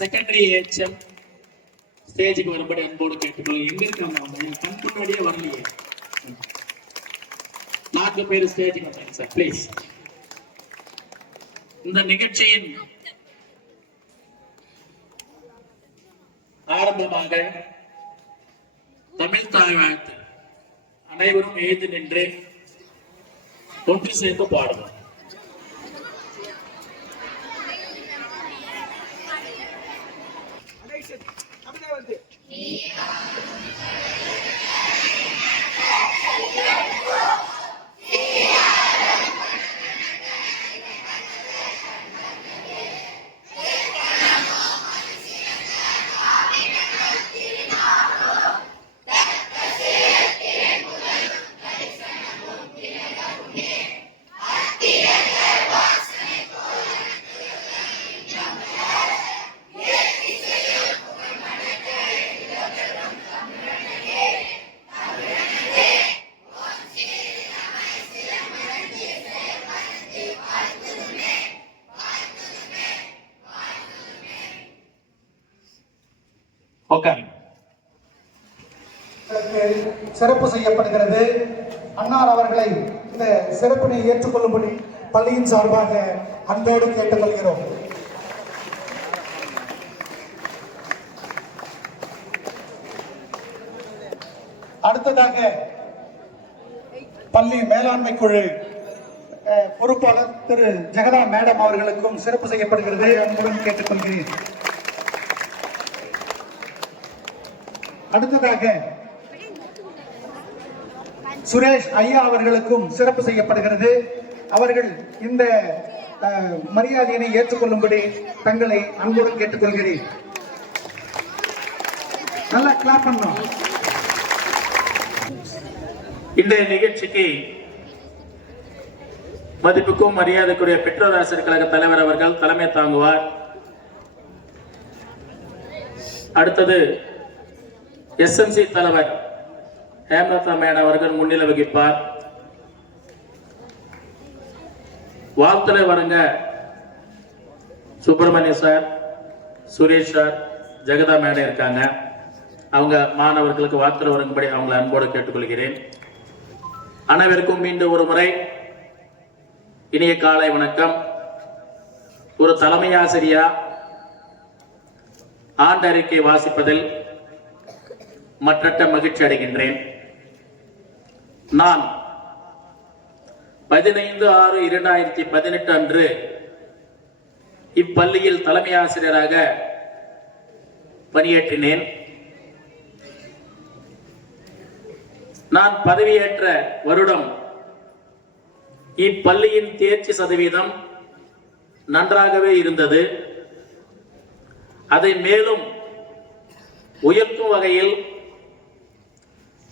Secondary HM ஸ்டேஜுக்கு வரும்படி அன்போடு கேட்டுக்கொள்ள. எங்க இருக்காங்க அவங்க? கண் முன்னாடியே வரலையே. 4 பேர் ஸ்டேஜுக்கு வந்தாங்க சார் பிளீஸ். இந்த நிகழ்ச்சியின் ஆரம்பமாக தமிழ் தாய் வாழ்த்து அனைவரும் எழுந்து நின்று ஒன்று சேர்ந்து பாடுவோம். சிறப்பு செய்யப்படுகிறது. அன்னார் அவர்களை இந்த சிறப்பினை ஏற்றுக்கொள்ளும்படி பள்ளியின் சார்பாக அன்போடு கேட்டுக்கொள்கிறோம். அடுத்ததாக பள்ளி மேலாண்மை குழு பொறுப்பாளர் திரு ஜெகதா மேடம் அவர்களுக்கும் சிறப்பு செய்யப்படுகிறது. அன்புடன் கேட்டுக்கொள்கிறேன். அடுத்ததாக சுரேஷ் ஐயா அவர்களுக்கும் சிறப்பு செய்யப்படுகிறது. அவர்கள் இந்த மரியாதையினை ஏற்றுக்கொள்ளும்படி தங்களை அன்புடன் கேட்டுக்கொள்கிறேன். நல்லா கிளாப் பண்ணோம். இன்றைய நிகழ்ச்சிக்கு மதிப்புக்கும் மரியாதைக்குரிய பெற்றோர் ஆசிரியர் கழக தலைவர் அவர்கள் தலைமை தாங்குவார். அடுத்தது SMC தலைவர் ஹேமலதா மேடம் அவர்கள் முன்னிலை வகிப்பார். வாழ்த்துறை வழங்க Subramaniya sir, Suresh sir, Jegatha madam இருக்காங்க. அவங்க மாணவர்களுக்கு வாழ்த்துறை வழங்கும்படி அவங்களை அன்போடு கேட்டுக்கொள்கிறேன். அனைவருக்கும் மீண்டும் ஒரு முறை இனிய காலை வணக்கம். ஒரு தலைமை ஆசிரியா ஆண்டறிக்கை வாசிப்பதில் மற்றற்ற மகிழ்ச்சி அடைகின்றேன். நான் 15/6/2018 அன்று இப்பள்ளியில் தலைமை ஆசிரியராக பணியேற்றினேன். நான் பதவியேற்ற வருடம் இப்பள்ளியின் தேர்ச்சி சதவீதம் நன்றாகவே இருந்தது. அதை மேலும் உயர்த்தும் வகையில்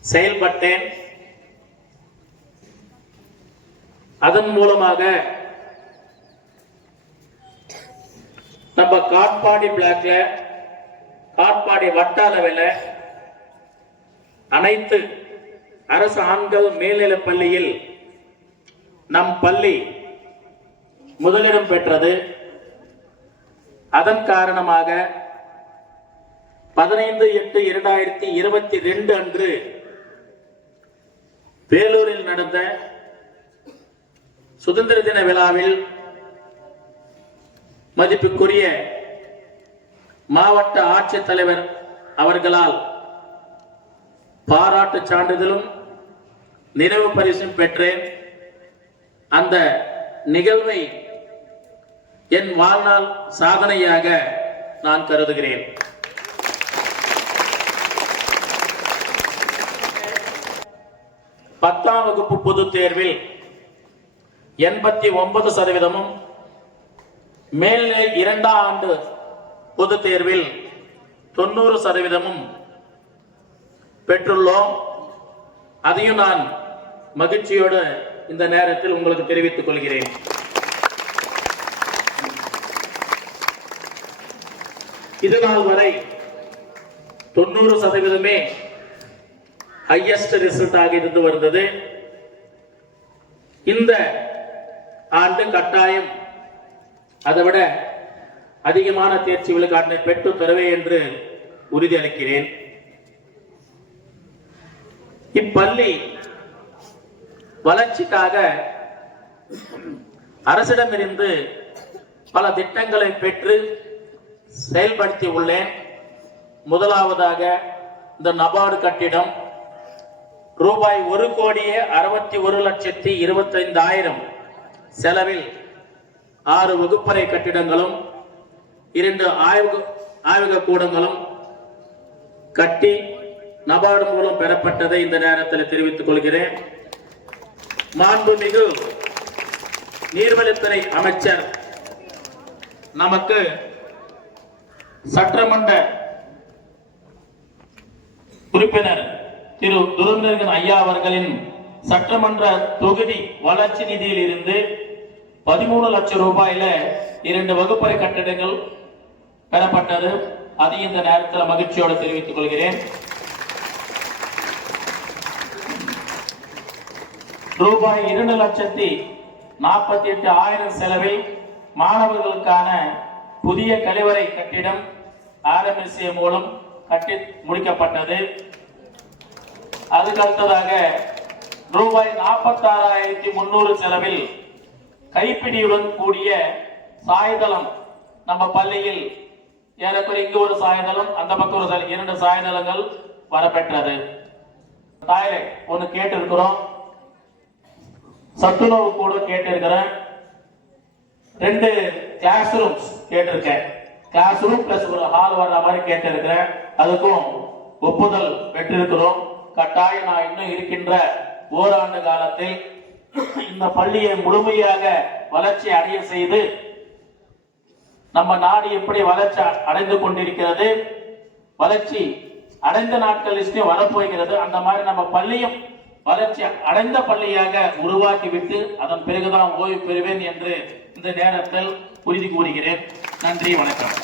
செயல்பட்டேன். அதன் மூலமாக நம்ம காட்பாடி பிளாக்ல, காட்பாடி வட்ட அளவில் அனைத்து அரசு ஆண்கள் மேல்நிலைப் பள்ளியில் நம் பள்ளி முதலிடம் பெற்றது. அதன் காரணமாக 15/8/2022 அன்று வேலூரில் நடந்த சுதந்திர தின விழாவில் மதிப்புக்குரிய மாவட்ட ஆட்சித்தலைவர் அவர்களால் பாராட்டு சான்றிதழும் நிறைவு பரிசும் பெற்றேன். அந்த நிகழ்வை என் வாழ்நாள் சாதனையாக நான் கருதுகிறேன். பத்தாம் வகுப்பு பொதுத் தேர்வில் 89%, மேல்நிலை 2ஆம் ஆண்டு பொதுத் தேர்வில் 90% பெற்றுள்ளோம். அதையும் நான் மகிழ்ச்சியோடு இந்த நேரத்தில் உங்களுக்கு தெரிவித்துக் கொள்கிறேன். இதுநாள் வரை 90% ஹையஸ்ட் ரிசல்ட் ஆக இருந்து வருகிறது. இந்த ஆண்டு கட்டாயம் அதை விட அதிகமான தேர்ச்சி விழுக்காட்டினை பெற்று தருவேன் என்று உறுதியளிக்கிறேன். இப்பள்ளி வளர்ச்சிக்காக அரசிடமிருந்து பல திட்டங்களை பெற்று செயல்படுத்தி உள்ளேன். முதலாவதாக இந்த நபார்டு கட்டிடம் ரூபாய் 1,61,25,000 செலவில் 6 வகுப்பறை கட்டிடங்களும் 2 ஆய்வக கூடங்களும் கட்டி நபார்டு மூலம் பெறப்பட்டதை இந்த நேரத்தில் தெரிவித்துக் கொள்கிறேன். மாண்புமிகு நீர்வளத்துறை அமைச்சர் நமக்கு சட்டமன்ற உறுப்பினர் திரு துரைமுருகன் ஐயா அவர்களின் சட்டமன்ற தொகுதி வளர்ச்சி நிதியில் இருந்து 13 லட்சம் ரூபாயில 2 வகுப்பறை கட்டிடங்கள் பெறப்பட்டது. அதை இந்த நேரத்தில் மகிழ்ச்சியோடு தெரிவித்துக் கொள்கிறேன். ரூபாய் 2,48,000 செலவில் மாணவர்களுக்கான புதிய கழிவறை கட்டிடம் RMSA மூலம் கட்டி முடிக்கப்பட்டது. அதுக்கு அடுத்ததாக ரூபாய் 46,300 செலவில் கைப்பிடியுடன் கூடிய சாய்தளம் நம்ம பள்ளியில் ஏறக்குறைய இங்கு ஒரு சாய்தளம், அந்த பக்கம் ஒரு 2 சாய்தளங்கள் வரப்பெற்றது. டாய்லெட் ஒன்று கேட்டு இருக்கிறோம், சத்துணவு கூட கேட்டு இருக்கிறேன், 2 கிளாஸ் ரூம்ஸ் கேட்டிருக்கேன். கிளாஸ் ரூம் பிளஸ் ஒரு ஹால் வர்ற மாதிரி கேட்டு இருக்கிறேன். அதுக்கும் ஒப்புதல் பெற்றிருக்கிறோம். கட்டாயம் நான் இன்னும் இருக்கின்ற ஓராண்டு காலத்தில் இந்த பள்ளியை முழுமையாக வளர்ச்சி அடைய செய்து நம்ம நாடு எப்படி வளர்ச்சி அடைந்து கொண்டிருக்கிறது, வளர்ச்சி அடைந்த நாட்கள் லிஸ்ட்லயும் வரப்போகிறது, அந்த மாதிரி நம்ம பள்ளியும் வளர்ச்சி அடைந்த பள்ளியாக உருவாக்கிவிட்டு அதன் பிறகுதான் ஓய்வு பெறுவேன் என்று இந்த நேரத்தில் உறுதி கூறுகிறேன். நன்றி, வணக்கம்.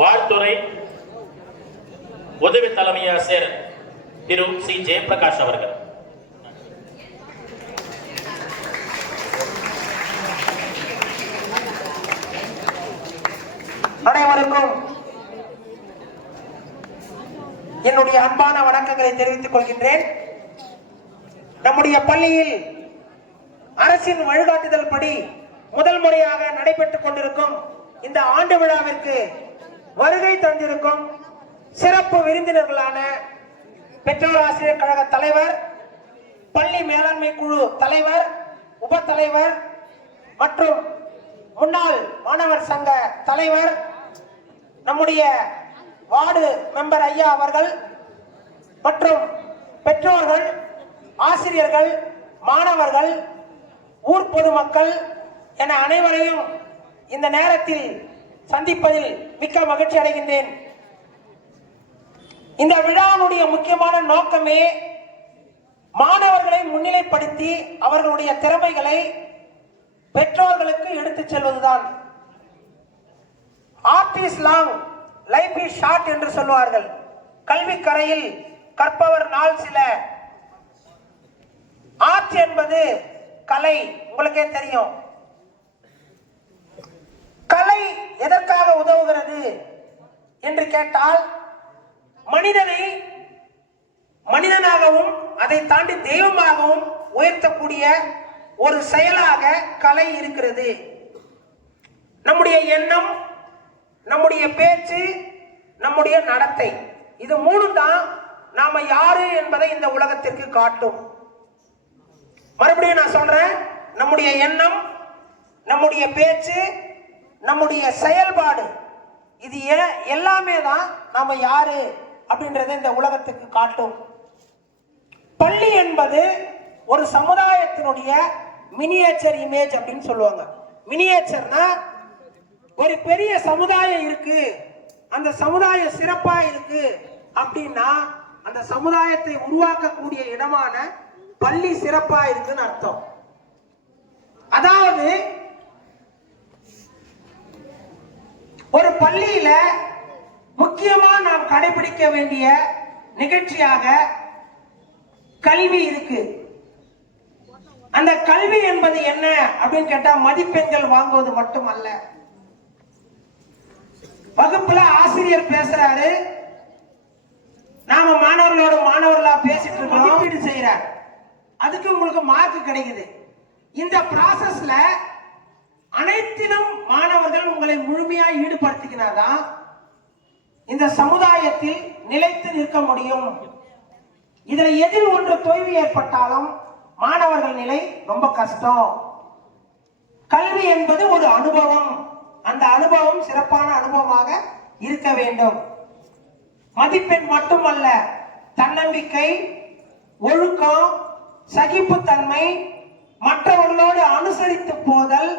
வாழ்த்துறை உதவி தலைமை ஆசிரியர் திரு சி ஜெயபிரகாஷ் அவர்கள். அனைவருக்கும் என்னுடைய அன்பான வணக்கங்களை தெரிவித்துக் கொள்கின்றேன். நம்முடைய பள்ளியில் அரசின் வழிகாட்டுதல் படி முதல் முறையாக நடைபெற்றுக் கொண்டிருக்கும் இந்த ஆண்டு விழாவிற்கு வருகை தந்திருக்கும் சிறப்பு விருந்தினர்களான பெற்றோர் ஆசிரியர் கழக தலைவர், பள்ளி மேலாண்மை குழு தலைவர், உப தலைவர் மற்றும் முன்னாள் மாணவர் சங்க தலைவர், நம்முடைய வார்டு மெம்பர் ஐயா அவர்கள் மற்றும் பெற்றோர்கள், ஆசிரியர்கள், மாணவர்கள், ஊர் பொதுமக்கள் என அனைவரையும் இந்த நேரத்தில் சந்திப்பதில் மிக்க மகிழ்ச்சி அடைகின்றேன். இந்த விழாவுடைய முக்கியமான நோக்கமே மாணவர்களை முன்னிலைப்படுத்தி அவர்களுடைய திறமைகளை பெற்றோர்களுக்கு எடுத்துச் செல்வதுதான். Art is long, life is short என்று சொல்வார்கள். கல்வி கரையில் கற்பவர் நாள் சில. ஆர்ட் என்பது கலை, உங்களுக்கே தெரியும். கலை எதற்காக உதவுகிறது என்று கேட்டால், மனிதனை மனிதனாகவும் அதை தாண்டி தெய்வமாகவும் உயர்த்தக்கூடிய ஒரு செயலாக கலை இருக்கிறது. நம்முடைய எண்ணம், நம்முடைய பேச்சு, நம்முடைய நடத்தை, இது மூணும் தான் நாம யாரு என்பதை இந்த உலகத்திற்கு காட்டும். மறுபடியும் நான் சொல்றேன், நம்முடைய எண்ணம், நம்முடைய பேச்சு, நம்முடைய செயல்பாடு, இது எல்லாமே தான் நாம யாரு அப்படின்றத இந்த உலகத்துக்கு காட்டும். பள்ளி என்பது ஒரு சமுதாயத்தினுடைய மினியேச்சர் இமேஜ் அப்படின்னு சொல்லுவாங்க. மினியேச்சர்னா ஒரு பெரிய சமுதாயம் இருக்கு, அந்த சமுதாயம் சிறப்பா இருக்கு அப்படின்னா அந்த சமுதாயத்தை உருவாக்கக்கூடிய இடமான பள்ளி சிறப்பா இருக்குன்னு அர்த்தம். அதாவது ஒரு பள்ளியில முக்கியமா நாம் கடைபிடிக்க வேண்டிய நிகழ்ச்சியாக கல்வி இருக்கு. அந்த கல்வி என்பது என்ன அப்படின்னு கேட்டா மதிப்பெண்கள் வாங்குவது மட்டுமல்ல. வகுப்புல ஆசிரியர் பேசுறாரு, நாம மாணவர்களா பேசிட்டு இருக்கோம், மதிப்பீடு செய்யறார், அதுக்கு உங்களுக்கு மார்க் கிடைக்குது. இந்த ப்ராசஸ்ல அனைத்திலும் மாணவர்கள் உங்களை முழுமையாக ஈடுபடுத்தினாதான் இந்த சமுதாயத்தில் நிலைத்து நிற்க முடியும். இதுல எதில் ஒன்று தொய்வு ஏற்பட்டாலும் மாணவர்கள் நிலை ரொம்ப கஷ்டம். கல்வி என்பது ஒரு அனுபவம், அந்த அனுபவம் சிறப்பான அனுபவமாக இருக்க வேண்டும். மதிப்பெண் மட்டுமல்ல, தன்னம்பிக்கை, ஒழுக்கம், சகிப்புத்தன்மை, மற்றவர்களோடு அனுசரித்து போதல்,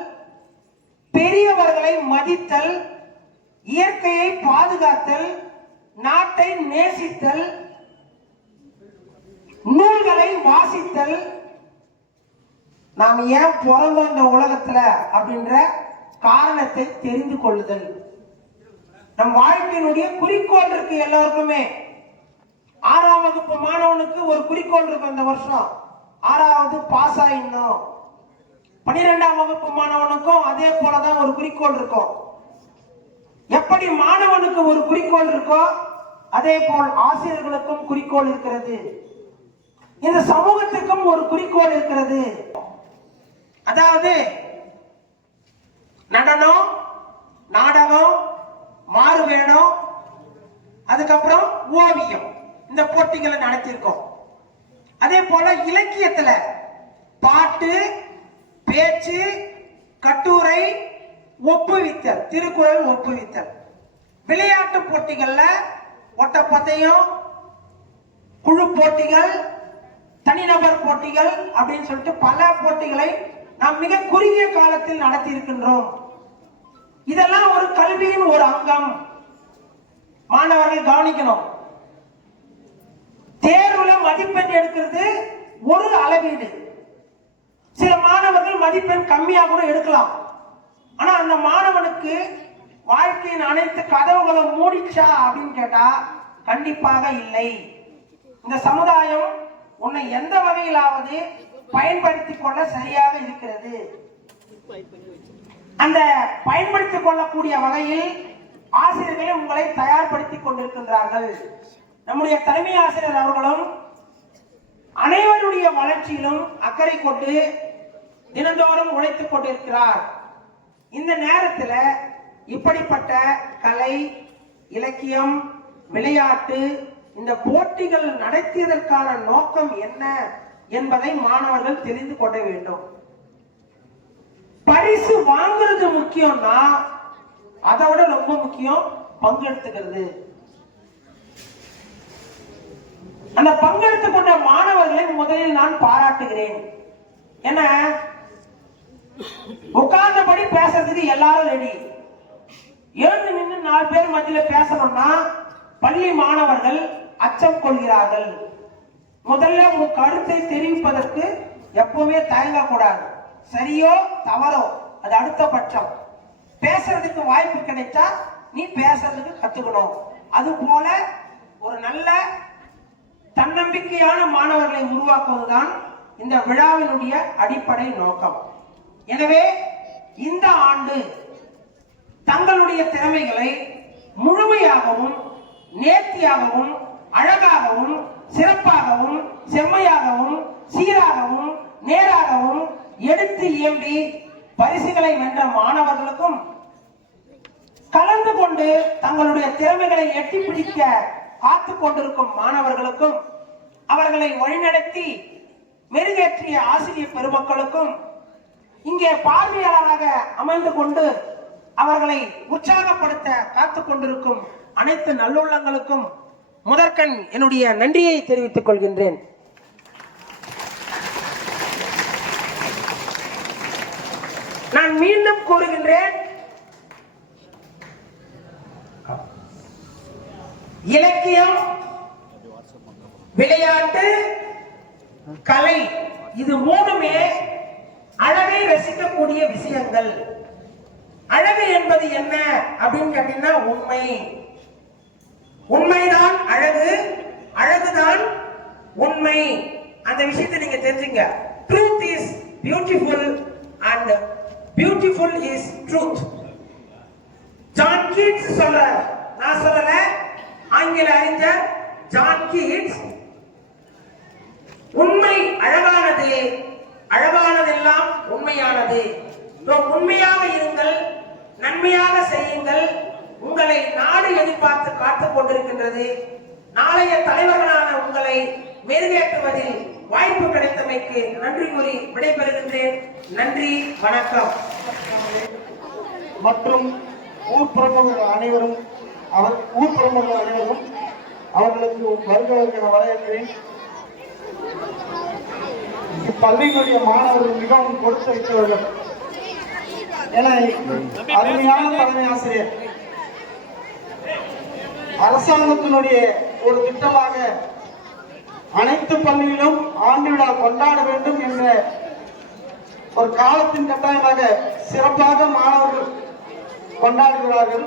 பெரியவர்களை மதித்தல், இயற்கையை பாதுகாத்தல், நாட்டை நேசித்தல், நூல்களை வாசித்தல், நாம் ஏன் பிறந்தோம் இந்த உலகத்துல அப்படின்ற காரணத்தை தெரிந்து கொள்ளுதல். நம் வாழ்க்கையினுடைய குறிக்கோள் இருக்கு எல்லாருக்குமே. 6ஆம் வகுப்பு மாணவனுக்கு ஒரு குறிக்கோள் இருக்கும், இந்த வருஷம் 6வது பாஸ் ஆயிடணும். 12ஆம் வகுப்பு மாணவனுக்கும் அதே போலதான் ஒரு குறிக்கோள் இருக்கும். எப்படி மாணவனுக்கு ஒரு குறிக்கோள் இருக்கோ அதே போல் ஆசிரியர்களுக்கும் குறிக்கோள் இருக்கிறது. இந்த சமூகத்திற்கும் ஒரு குறிக்கோள் இருக்கிறது. அதாவது நடனம், நாடகம், மாறுவேடம், அதுக்கப்புறம் ஓவியம், இந்த போட்டிகளை நடத்தியிருக்கோம். அதே போல இலக்கியத்துல பாட்டு, பேச்சு, கட்டுரை, ஒப்புவித்தல், திருக்குறள் ஒப்புவித்தல். விளையாட்டு போட்டிகள்ல ஒட்டப்பந்தயம், குழு போட்டிகள், தனிநபர் போட்டிகள் அப்படின்னு சொல்லிட்டு பல போட்டிகளை நாம் மிக குறுகிய காலத்தில் நடத்தி இருக்கின்றோம். இதெல்லாம் ஒரு கல்வியின் ஒரு அங்கம். மாணவர்கள் கவனிக்கணும். தேர்வுல மதிப்பெண் எடுக்கிறது ஒரு அளவீடு. சில மாணவர்கள் மதிப்பெண் கம்மியா கூட எடுக்கலாம். ஆனா அந்த மாணவனுக்கு வாழ்க்கையின் அனைத்து கதவுகளும் மூடிச்சா அப்படின்னு கேட்டா கண்டிப்பாக இல்லை. இந்த சமுதாயம் உன்னை எந்த வகையிலாவது பயன்படுத்திக் கொள்ள சரியாக இருக்கிறது. அந்த பயன்படுத்திக் கொள்ளக்கூடிய வகையில் ஆசிரியர்களை உங்களை தயார்படுத்திக் கொண்டிருக்கின்றார்கள். நம்முடைய தலைமை ஆசிரியர் அவர்களும் அனைவருடைய வளர்ச்சியிலும் அக்கறை கொண்டு தினந்தோறும் உழைத்துக் கொண்டிருக்கிறார். இந்த நேரத்தில் இப்படிப்பட்ட கலை, இலக்கியம், விளையாட்டு, இந்த போட்டிகள் நடத்தியதற்கான நோக்கம் என்ன என்பதை மாணவர்கள் தெரிந்து கொள்ள வேண்டும். பரிசு வாங்குறது முக்கியம்னா அதை விட ரொம்ப முக்கியம் பங்கெடுத்துக்கிறது. அந்த பங்கெடுத்துக் கொண்ட மாணவர்களை முதலில் நான் பாராட்டுகிறேன். ஏன்னா உட்கார்ந்தபடி பேசுறதுக்கு எல்லாரும் ரெடி. எழுந்து நின்று 4 பேர் மத்தியில பேசணும்னா பள்ளி மாணவர்கள் அச்சம் கொள்கிறார்கள். முதல்ல உன் கருத்தை தெரிவிப்பதற்கு எப்பவுமே தயங்கக்கூடாது. சரியோ தவறோ அது அடுத்த பட்சம். பேசுறதுக்கு வாய்ப்பு கிடைச்சா நீ பேசுறதுக்கு கத்துக்கணும். அது போல ஒரு நல்ல தன்னம்பிக்கையான மாணவர்களை உருவாக்குவதுதான் இந்த விழாவினுடைய அடிப்படை நோக்கம். எனவே இந்த ஆண்டு தங்களுடைய திறமைகளை முழுமையாகவும், நேர்த்தியாகவும், அழகாகவும், சிறப்பாகவும், செம்மையாகவும், சீராகவும், நேராகவும் எடுத்து இயம்பி பரிசுகளை வென்ற மாணவர்களுக்கும், கலந்து கொண்டு தங்களுடைய திறமைகளை எட்டி பிடிக்க காத்துக் கொண்டிருக்கும் மாணவர்களுக்கும், அவர்களை வழிநடத்தி மெருகேற்றிய ஆசிரியர் பெருமக்களுக்கும், இங்கே பார்வையாளராக அமர்ந்து கொண்டு அவர்களை உற்சாகப்படுத்த காத்துக் கொண்டிருக்கும் அனைத்து நல்லுள்ளங்களுக்கும் முதற்கண் என்னுடைய நன்றியை தெரிவித்துக் கொள்கின்றேன். நான் மீண்டும் கூறுகின்றேன், இலக்கியம், விளையாட்டு, கலை, இது மூணுமே அழகை ரசிக்கக்கூடிய விஷயங்கள். அழகு என்பது என்ன அப்படின்னு கேட்டீங்கன்னா உண்மை. உண்மைதான் அழகு, அழகுதான் உண்மை. அந்த விஷயத்தை நீங்க தெரிஞ்சுங்க. Truth is beautiful and beautiful is truth. John Keats சொல்றார், நான் சொல்லல, ஆங்கில அறிஞர் ஜான் கீட்ஸ், உண்மை அழகானது, அழகானதெல்லாம் உண்மையானது. உண்மையாக இருங்கள், நன்மையாக செய்யுங்கள். உங்களை நாடு எதிர்பார்த்து காத்துக் கொண்டிருக்கின்றது. நாளைய தலைவர்களான உங்களை மெருகேற்றுவதில் வாய்ப்பு கிடைத்தமைக்கு நன்றி கூறி விடைபெறுகின்றேன். நன்றி, வணக்கம். மற்றும் ஊர் பிரமுகர்கள் அனைவரும் அவர்களுக்கு வருகிறவர்கள் வரவேற்கிறேன். இப்பள்ளியினுடைய மாணவர்கள் மிகவும் கொடுத்து வைத்தவர்கள். என அருமையான தலைமை ஆசிரியர், அரசாங்கத்தினுடைய ஒரு திட்டமாக அனைத்து பள்ளியிலும் ஆண்டு விழா கொண்டாட வேண்டும் என்ற ஒரு காலத்தின் கட்டாயமாக சிறப்பாக மாணவர்கள் கொண்டாடுகிறார்கள்.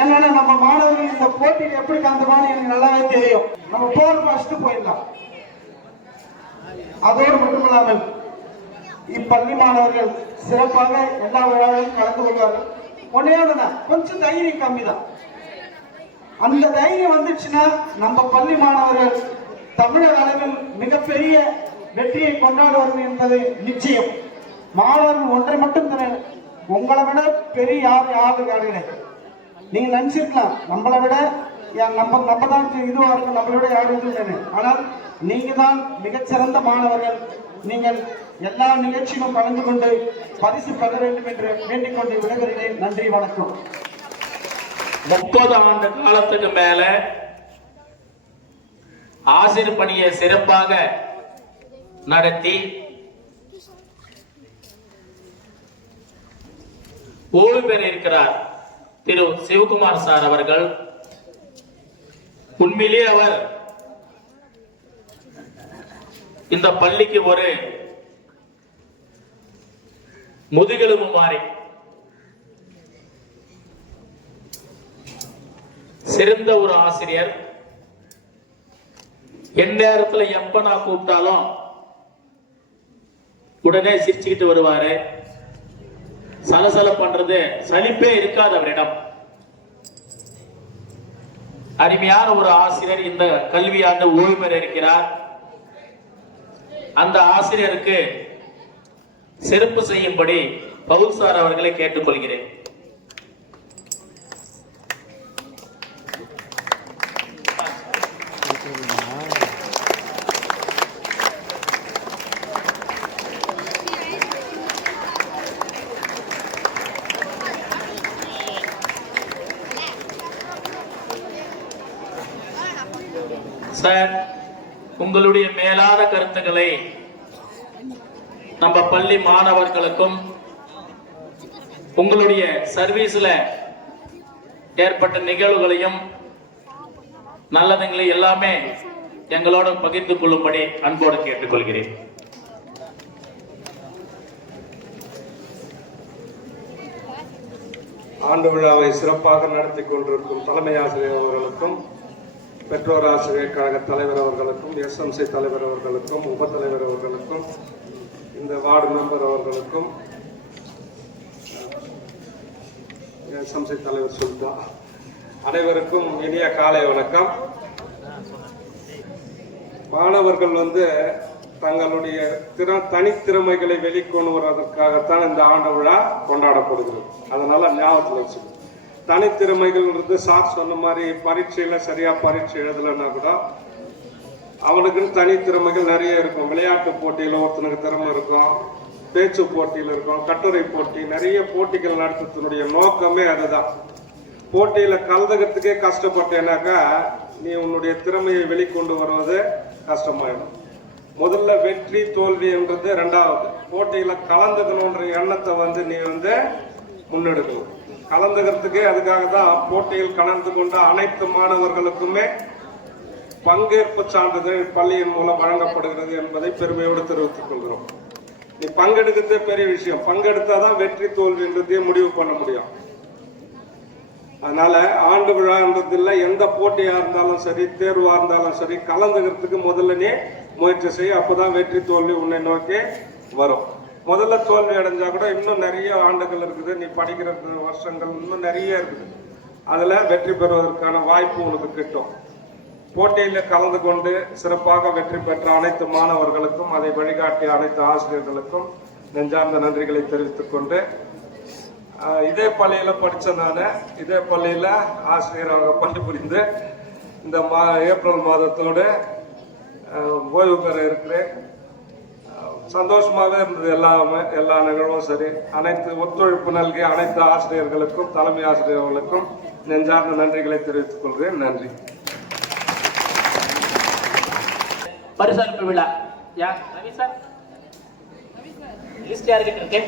என்னன்னா நம்ம மாணவர்கள் இந்த போட்டியில் எப்படி கலந்துப்பான்னு எனக்கு நல்லாவே தெரியும். நம்ம போர் ஃபர்ஸ்ட் போயிடலாம். அதோடு மட்டுமல்லாமல் இப்பள்ளி மாணவர்கள் சிறப்பாக எல்லா விழாவிலும் கலந்து கொள்வார்கள். ஒன்னே கொஞ்சம் தைரியம் கம்மி தான். அந்த தைரியம் வந்துச்சுன்னா நம்ம பள்ளி மாணவர்கள் தமிழக அளவில் மிகப்பெரிய வெற்றியை கொண்டாடுவார்கள் என்பது நிச்சயம். மாணவர்கள் ஒன்றை மட்டும் உங்களை விட பெரிய யாரு கிடையாது. நீங்க நினைச்சிருக்கலாம் நம்மளை விட நம்ம தான் இதுவா இருக்கும், நம்மளை விட யாரும் இது. ஆனால் நீங்க தான் மிகச்சிறந்த மாணவர்கள். நீங்கள் எல்லா நிகழ்ச்சியிலும் கலந்து கொண்டு பரிசு பெற வேண்டும் என்று வேண்டிக் கொண்டு விடைபெறுகிறேன். நன்றி, வணக்கம். 30 ஆண்டு காலத்துக்கு மேல ஆசிரியர் பணியை சிறப்பாக நடத்தி ஓய்வு பெற இருக்கிறார் திரு சிவகுமார் சார் அவர்கள். உண்மையிலே அவர் இந்த பள்ளிக்கு ஒரு முதுகெலும்பு மாறி சிறந்த ஒரு ஆசிரியர். எந்நேரத்துல எப்ப நான் கூப்பிட்டாலும் உடனே சிரிச்சுக்கிட்டு வருவாரு. சலசல பண்றது சலிப்பே இருக்காது அவரிடம். அருமையான ஒரு ஆசிரியர். இந்த கல்வியாண்டு ஓய்வு பெற இருக்கிறார். அந்த ஆசிரியருக்கு சிறப்பு செய்யும்படி பவுல் சார் அவர்களை கேட்டுக்கொள்கிறேன். சார், உங்களுடைய மேலான கருத்துக்களை நம்ம பள்ளி மாணவர்களுக்கும் உங்களுடைய சர்வீஸ்ல ஏற்பட்ட நிகழ்வுகளையும் நல்லதுங்களை எல்லாமே எங்களோட பகிர்ந்து கொள்ளும்படி அன்போடு கேட்டுக்கொள்கிறேன். ஆண்டு விழாவை சிறப்பாக நடத்தி கொண்டிருக்கும் தலைமை ஆசிரியர் அவர்களுக்கும், பெற்றோர் ஆசிரியர் கழக தலைவர் அவர்களுக்கும், எஸ்எம்சி தலைவர் அவர்களுக்கும், உப தலைவர் அவர்களுக்கும், இந்த வார்டு மெம்பர் அவர்களுக்கும், எஸ்எம்சி தலைவர் சுல்தா அனைவருக்கும் இனிய காலை வணக்கம். மாணவர்கள் தங்களுடைய தனித்திறமைகளை வெளிக்கொண்டு வருவதற்காகத்தான் இந்த ஆண்டு விழா கொண்டாடப்படுகிறது. அதனால ஞாபகத்தில் வச்சுக்கணும். தனித்திறமைகள் சார் சொன்ன மாதிரி பரீட்சையில சரியா பரீட்சை எழுதலைன்னா கூட அவனுக்குன்னு தனித்திறமைகள் நிறைய இருக்கும். விளையாட்டு போட்டியில ஒருத்தனுக்கு திறமை இருக்கும், பேச்சு போட்டியில இருக்கும், கட்டுரை போட்டி, நிறைய போட்டிகள் நடத்துறதுனுடைய நோக்கமே அதுதான். போட்டியில கலந்துக்கிறதுக்கே கஷ்டப்பட்டேனாக்கா நீ உன்னுடைய திறமையை வெளிக்கொண்டு வருவது கஷ்டமாயிடும். முதல்ல வெற்றி தோல்வி என்றது ரெண்டாவது. போட்டியில கலந்துக்கணுன்ற எண்ணத்தை நீ முன்னெடுக்கணும். கலந்துக்கிறதுக்கே அதுக்காக தான் போட்டியில் கலந்து கொண்ட அனைத்து மாணவர்களுக்குமே பங்கேற்பு சான்றிதழ் பள்ளியின் மூலம் வழங்கப்படுகிறது என்பதை பெருமையோடு தெரிவித்துக் கொள்கிறோம். நீ பங்கெடுக்கிறதே பெரிய விஷயம். பங்கெடுத்தாதான் வெற்றி தோல்வின்றதையே முடிவு பண்ண முடியும். அதனால ஆண்டு விழான்றதில்ல, எந்த போட்டியா இருந்தாலும் சரி, தேர்வா இருந்தாலும் சரி, கலந்துக்கிறதுக்கு முதல்ல நீ முயற்சி செய்ய. அப்பதான் வெற்றி தோல்வி உன்னை நோக்கி வரும். முதல்ல தோல்வி அடைஞ்சா கூட இன்னும் நிறைய ஆண்டுகள் இருக்குது, நீ படிக்கிற வருஷங்கள் இன்னும் நிறைய இருக்குது, அதுல வெற்றி பெறுவதற்கான வாய்ப்பு உனக்கு கிட்டும். போட்டியில் கலந்து கொண்டு சிறப்பாக வெற்றி பெற்ற அனைத்து மாணவர்களுக்கும் அதை வழிகாட்டிய அனைத்து ஆசிரியர்களுக்கும் நெஞ்சார்ந்த நன்றிகளை தெரிவித்துக் கொண்டு, இதே பள்ளியில படித்தேன். நான் இதே பள்ளியில ஆசிரியராக பணிபுரிந்து இந்த ஏப்ரல் மாதத்தோடு ஓய்வு பெற இருக்கிறேன். சந்தோஷமாக இருந்தது. எல்லா நிகழ்வும் சரி. அனைத்து ஒத்துழைப்பு நல்கிய அனைத்து ஆசிரியர்களுக்கும் தலைமை ஆசிரியர்களுக்கும் நெஞ்சார்ந்த நன்றிகளை தெரிவித்துக் கொள்கிறேன். நன்றி. பரிசளிப்பு விழா யார்? ரவி சார் லிஸ்ட் யாருக்கிட்ட இருக்கு?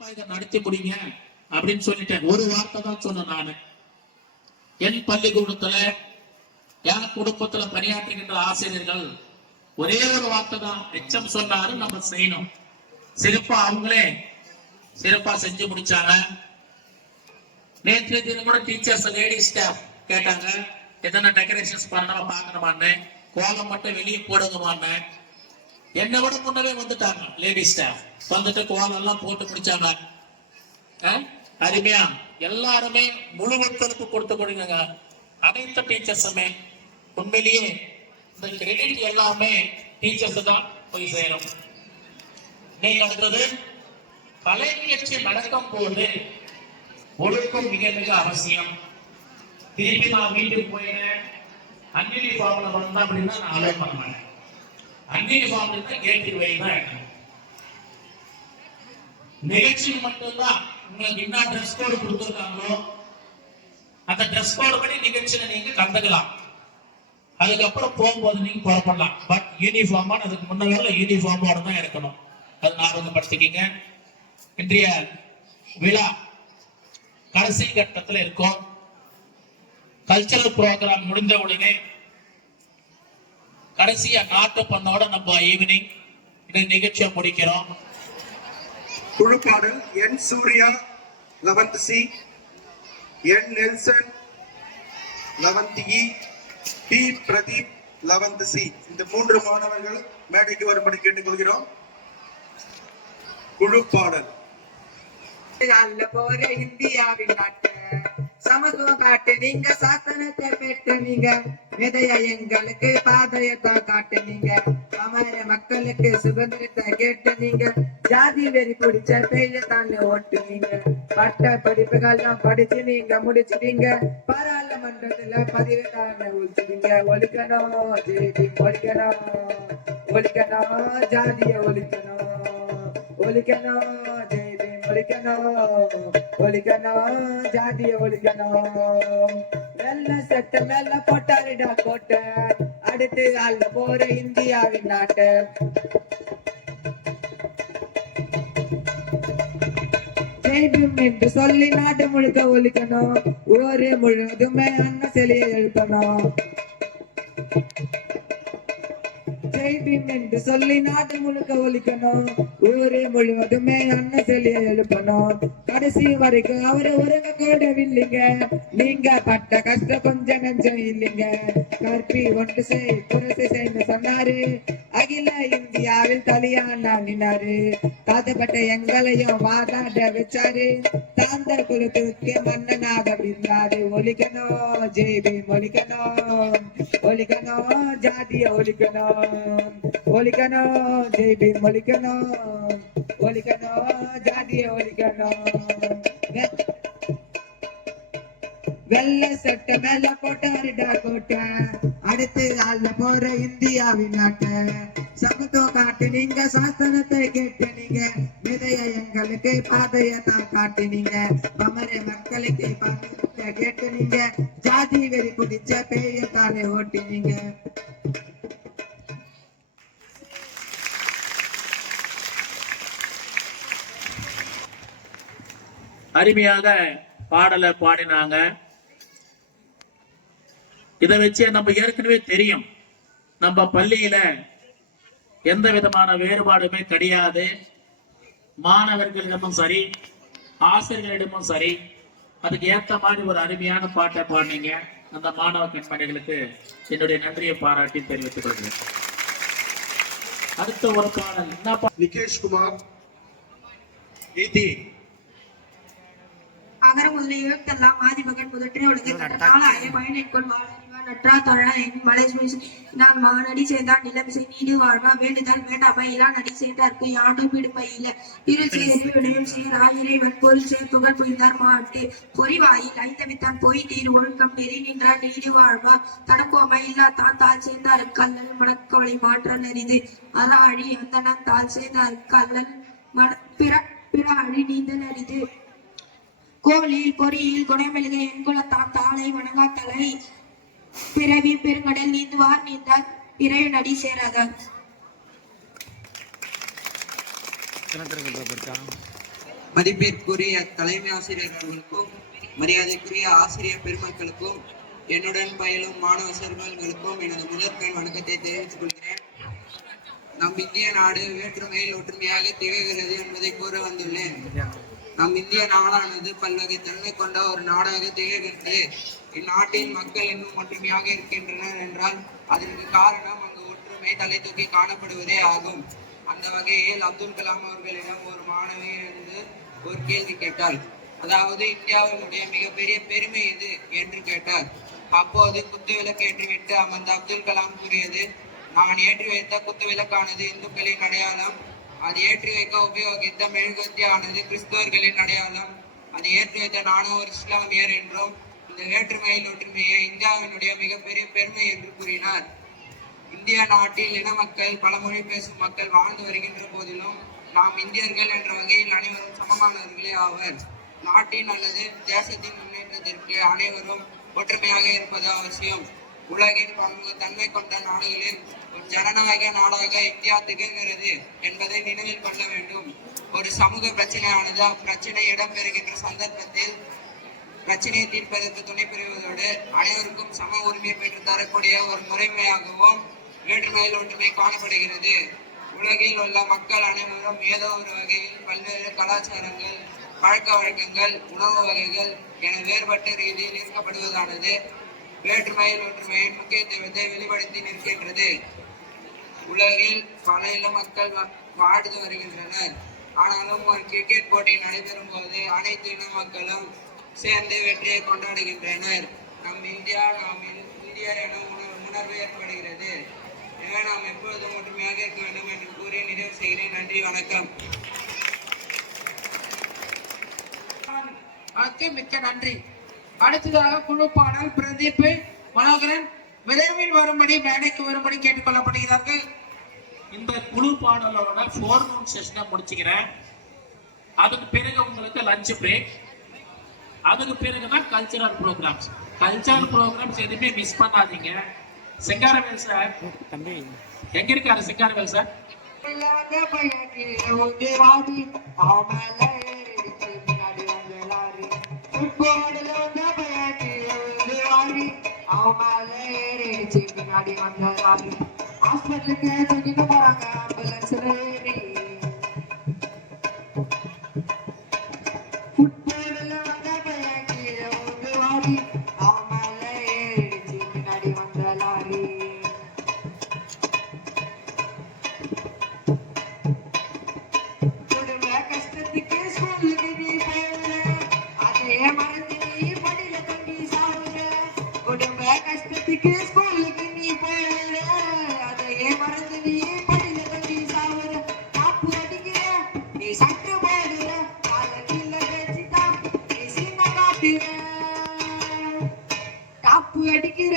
இதை நடத்தி முடிங்க அப்படின்னு சொல்லிட்டேன். ஒரு வார்த்தை தான் சொன்னேன் நானு. என் பள்ளிக்கூடத்துல என் குடும்பத்துல பணியாற்றுகின்ற ஆசிரியர்கள் ஒரே ஒரு வார்த்தை தான் எச்சம் சொன்னாரு, நம்ம செய்யணும். சிறப்பா அவங்களே சிறப்பா செஞ்சு முடிச்சாங்க. நேற்று தினம் கூட டீச்சர்ஸ் லேடி ஸ்டாஃப் கேட்டாங்க, எத்தனை டெக்கரேஷன்ஸ் பண்ணணும் பாக்கணுமான்னு, கோலம் மட்டும் வெளியே போடுங்கமான்னு. என்னை விட முன்னவே வந்துட்டாங்க லேடி ஸ்டாஃப். வந்துட்டு கோலம் எல்லாம் போட்டு முடிச்சாங்க. அருமையா எல்லாருமே முழு ஒத்துழைப்பு கொடுத்து கொடுங்க. அனைத்து டீச்சர்ஸுமே உண்மையிலேயே இந்த கிரெடிட் எல்லாமே டீச்சர்ஸ் தான் போய் சேரும். நீங்க அடுத்தது கலை நிகழ்ச்சி நடக்கும் போது ஒழுக்கம் மிக மிக அவசியம். திருப்பி நான் வீட்டுக்கு போயிடுறேன், அன்யூனிஃபார்ம்ல வந்தா அப்படின்னா நான் அலோவ் பண்ண மாட்டேன். அன்யூனிஃபார்ம் இருந்தா கேட்டுக்கு வை தான் இருக்கணும். நிகழ்ச்சி மட்டும்தான் உங்களுக்கு என்ன ட்ரெஸ் கோடு கொடுத்துருக்காங்களோ அந்த ட்ரெஸ் கோடு படி நிகழ்ச்சியில நீங்க கலந்துக்கலாம். அதுக்கப்புறம் போகும்போது நீங்க புறப்படலாம். பட் யூனிஃபார்மா அதுக்கு முன்னாடி யூனிஃபார்மோட தான் இருக்கணும். அது ஞாபகப்படுத்திக்கிங்க. இன்றைய விழா கடைசி கட்டத்தில் இருக்கும். கல்ச்சரல் ப்ரோக்ராம் முடிந்த உடனே கடைசியா நாட்டு பண்ணோட நம்ம ஈவினிங் இந்த நிகழ்ச்சியை முடிக்கிறோம். குழுப்பாடல் N Surya 11th C, N Nelson 11th E, D Pradeep 11th C. இந்த 3 மாணவர்கள் மேடைக்கு வரும்படி கேட்டுக்கொள்கிறோம். குழுப்பாடல். அல்ல போற இந்தியாவின் நாட்டு சமத்துவம் காட்டு நீங்க, சாசனத்தை பெற்று நீங்க, விதைய எங்களுக்கு பாதையத்தை காட்டு நீங்க, அமர மக்களுக்கு சுதந்திரத்தை கேட்டு நீங்க, ஜாதி வெறி பிடிச்ச பெய்ய தாண்ட ஓட்டு நீங்க, பட்ட படிப்புகள்லாம் படிச்சு நீங்க முடிச்சுட்டீங்க, பாராளுமன்றத்துல பதிவு தாண்ட ஒழிச்சுட்டீங்க. ஒழிக்கணும் ஜெய்தி ஒழிக்கணும், ஒழிக்கணும் ஜாதிய ஒழிக்கணும், ஒழிக்கணும் ஜெய்தி ஒழிக்கணும், ஒழிக்கணும் ஜாதிய ஒழிக்கணும். வெள்ள சட்ட மேல போட்டாருடா கோட்டை, அடுத்து ஆள்ல போற இந்தியாவின் நாட்டை. ஜெய்பீம் என்று சொல்லி நாட்டு முழுக்க ஒழிக்கணும், ஊரு முழுவதுமே அண்ணன் சிலையை எழுப்பணும். ஜெய்பீம் என்று சொல்லி நாட்டு முழுக்க ஒழிக்கணும், ஊரே முழுவதுமே அண்ணன் சிலையை எழுப்பணும். கடைசி வரைக்கும் அவரு ஒருங்க கூடவில்லைங்க, நீங்க பட்ட கஷ்டம் கொஞ்சம் நஞ்சம் இல்லைங்க. கற்பி ஒன்று செய் புரசை செய்ய சொன்னாரு, அகில இந்தியாவில் கல்யாண நின்னாரு, காதப்பட்ட எங்களையும் வாதாட வச்சாரு, தாந்த குலத்துக்கு மன்னனாக விருந்தாரு. ஒழிக்கணும் ஜெய்பீம் ஒழிக்கணும், ஒழிக்கணும் ஜாதிய ஒழிக்கணும், ஒழிக்கணும் ஜெய்பீம் ஒழிக்கணும், ஒழிக்கணும் ஜாதிய ஒழிக்கணும். வெள்ள சட்ட மேல போட்டாருடா கோட்டை, அடுத்து ஆள்ல போற இந்தியாவின் நாட்டை. சமத்துவம் காட்டு நீங்க, சாஸ்திரத்தை கேட்டு நீங்க, விதைய எங்களுக்கு பாதைய தான் காட்டு நீங்க, அமர மக்களுக்கு பாதைய கேட்டு நீங்க, ஜாதி வெறி பிடிச்ச பேய தானே ஓட்டி நீங்க. அருமையாக பாடலை பாடினாங்க. இதை வச்சு நம்ம ஏற்கனவே தெரியும், நம்ம பள்ளியில எந்த விதமான வேறுபாடுமே கிடையாது. மாணவர்களிடமும் சரி, ஆசிரியர்களிடமும் சரி, அதுக்கு ஏத்த மாதிரி ஒரு அருமையான பாட்டை பாடினீங்க. அந்த மாணவ கண்மணிகளுக்கு என்னுடைய நன்றியை பாராட்டி தெரிவித்துக் கொள்கிறேன். அடுத்த ஒரு பாடல் என்ன? நிகேஷ் குமார் 18. அகர முதல எழுத்தெல்லாம் ஆதிமகன் முதற்றே உலகை கட்டனாலாய பயனென்கொள் வாழறிவா நற்றா தொழா என் மலை நான் மானடி செய்தான் நிலமிசை நீடு வாழ்வா வேண்டுதல் வேண்டாமை இலா நடி செய்தார்க்கு யாண்டும் விடுமையில இருச்சேரி விடையும் சீர் ஆயிரைவன் பொருள் சேர் துகள் புரிந்தார் மாட்டு பொறிவாயில் ஐந்தவித்தான் பொய் தீர் ஒழுக்கம் நெறி நின்றார் நீடு வாழ்வா தனக்கோமை இல்லா தான் தாழ் செய்தார் கல்லல் மணக்கவளை மாற்றல் அரிது அறாழி அந்தனன் தாழ் செய்தார் கல்லல் பிற அழி நீந்தல் அரிது கோலில் பொறியில் குணமெழுக என்குலத்தாம் தாளை வணங்காத்தலை பிறவி பெருங்கடல் நீந்துவார் நீந்தார் பிறை நடி சேராதார். மதிப்பிற்குரிய தலைமை ஆசிரியர் அவர்களுக்கும் மரியாதைக்குரிய ஆசிரியர் பெருமக்களுக்கும் என்னுடன் பயிலும் மாணவ செல்வங்களுக்கும் எனது முதற்கண் வணக்கத்தை தெரிவித்துக் கொள்கிறேன். நம் இந்திய நாடு வேற்றுமையில் ஒற்றுமையாக திகழ்கிறது என்பதை கூற வந்துள்ளேன். நம் இந்திய நாடானது பல்வகை தன்மை கொண்ட ஒரு நாடாக திகழ்கிறது. இந்நாட்டின் மக்கள் இன்னும் ஒற்றுமையாக இருக்கின்றனர் என்றால் அதற்கு காரணம் அங்கு ஒற்றுமை தலை தூக்கி காணப்படுவதே ஆகும். அந்த வகையில் அப்துல் கலாம் அவர்களிடம் ஒரு மாணவி இருந்து ஒரு கேள்வி கேட்டார். அதாவது இந்தியாவினுடைய மிகப்பெரிய பெருமை எது என்று கேட்டார். அப்போது குத்துவிளக்கு ஏற்றிவிட்டு அமர்ந்த அப்துல் கலாம் கூறியது, நான் ஏற்றி வைத்த குத்துவிளக்கானது இந்துக்களின் அடையாளம், அது ஏற்றி வைக்க உபயோகித்த மெழுகுவர்த்தி ஆனது கிறிஸ்தவர்களின் அடையாளம், அது ஏற்றி வைத்த நானும் ஒரு இஸ்லாமியர் என்றும் இந்த வேற்றுமையில் ஒற்றுமையை இந்தியாவினுடைய மிகப்பெரிய பெருமை என்று கூறினார். இந்திய நாட்டில் இன மக்கள் பல மொழி பேசும் மக்கள் வாழ்ந்து வருகின்ற போதிலும் நாம் இந்தியர்கள் என்ற வகையில் அனைவரும் சமமானவர்களே ஆவர். நாட்டின் அல்லது தேசத்தின் முன்னேற்றத்திற்கு அனைவரும் ஒற்றுமையாக இருப்பது அவசியம். உலகின் பன்முக தன்மை கொண்ட நாடுகளில் ஒரு ஜனநாயக நாடாக இந்தியா திகழ்கிறது என்பதை நினைவில் கொள்ள வேண்டும். ஒரு சமூக பிரச்சனையானது அப்பிரச்சனை இடம்பெறுகின்ற சந்தர்ப்பத்தில் பிரச்சனையை தீர்ப்பதற்கு துணை புரிவதோடு அனைவருக்கும் சம உரிமை பெற்று தரக்கூடிய ஒரு முறைமையாகவும் வேற்றுமையில் ஒற்றுமை காணப்படுகிறது. உலகில் உள்ள மக்கள் அனைவரும் ஏதோ ஒரு வகையில் பல்வேறு கலாச்சாரங்கள், பழக்க வழக்கங்கள், உணவு வகைகள் என வேறுபட்ட ரீதியில் ஈர்க்கப்படுவதானது வேற்றுமையில் ஒற்றுமையின் முக்கியத்துவத்தை வெளிப்படுத்தி நிற்கின்றது. உலகில் பல இள மக்கள் வாழ்ந்து வருகின்றனர். ஆனாலும் ஒரு கிரிக்கெட் போட்டி நடைபெறும் போது அனைத்து இன மக்களும் சேர்ந்து வெற்றியை கொண்டாடுகின்றனர். நம் இந்தியர் என உணர்வு ஏற்படுகிறது. எனவே நாம் எப்பொழுதும் ஒற்றுமையாக இருக்க வேண்டும் என்று கூறி நிறைவு செய்கிறேன். நன்றி, வணக்கம். மிக்க நன்றி. அடுத்ததாக குழு பாடல் பிரதீப் மனோகரன் விரைவில் வரும்படி மேடைக்கு வரும்படி கேட்டுக்கொள்ளப்படுகிறார்கள். இந்த குழு பாடலோட ஃபோர்நூன் செஷனை முடிச்சுக்கிறேன். அதுக்கு பிறகு உங்களுக்கு லஞ்ச் பிரேக், அதுக்கு பிறகுதான் கல்ச்சரல் ப்ரோக்ராம்ஸ். கல்ச்சரல் ப்ரோக்ராம்ஸ் எதுவுமே மிஸ் பண்ணாதீங்க. செங்காரவேல் சார் எங்க இருக்காரு? செங்காரவேல் சார் பின்னாடி வந்தாரு ஹாஸ்பிட்டலுக்கு தூக்கிட்டு போறாங்க ஆம்புலன்ஸ்ல ஏறி. ஃபுட்பால்ல வந்த பையன் கீழே வந்து வாடி அவன் மேல ஏறிச்சு பின்னாடி வந்த லாரி. குடும்ப கஷ்டத்துக்கு ஸ்கூலுக்கு நீ போயில, அதே மறந்து நீ படியில தங்கி சாவுற. குடும்ப கஷ்டத்துக்கு ஸ்கூலுக்கு நீ போயில, அதையே மறந்து நீ படியில தங்கி சாவுற. காப்பு அடிக்கிற நீ சட்டு போடுற, கால கீழே வச்சுதான் நீ சீன காட்டுற. காப்பு அடிக்கிற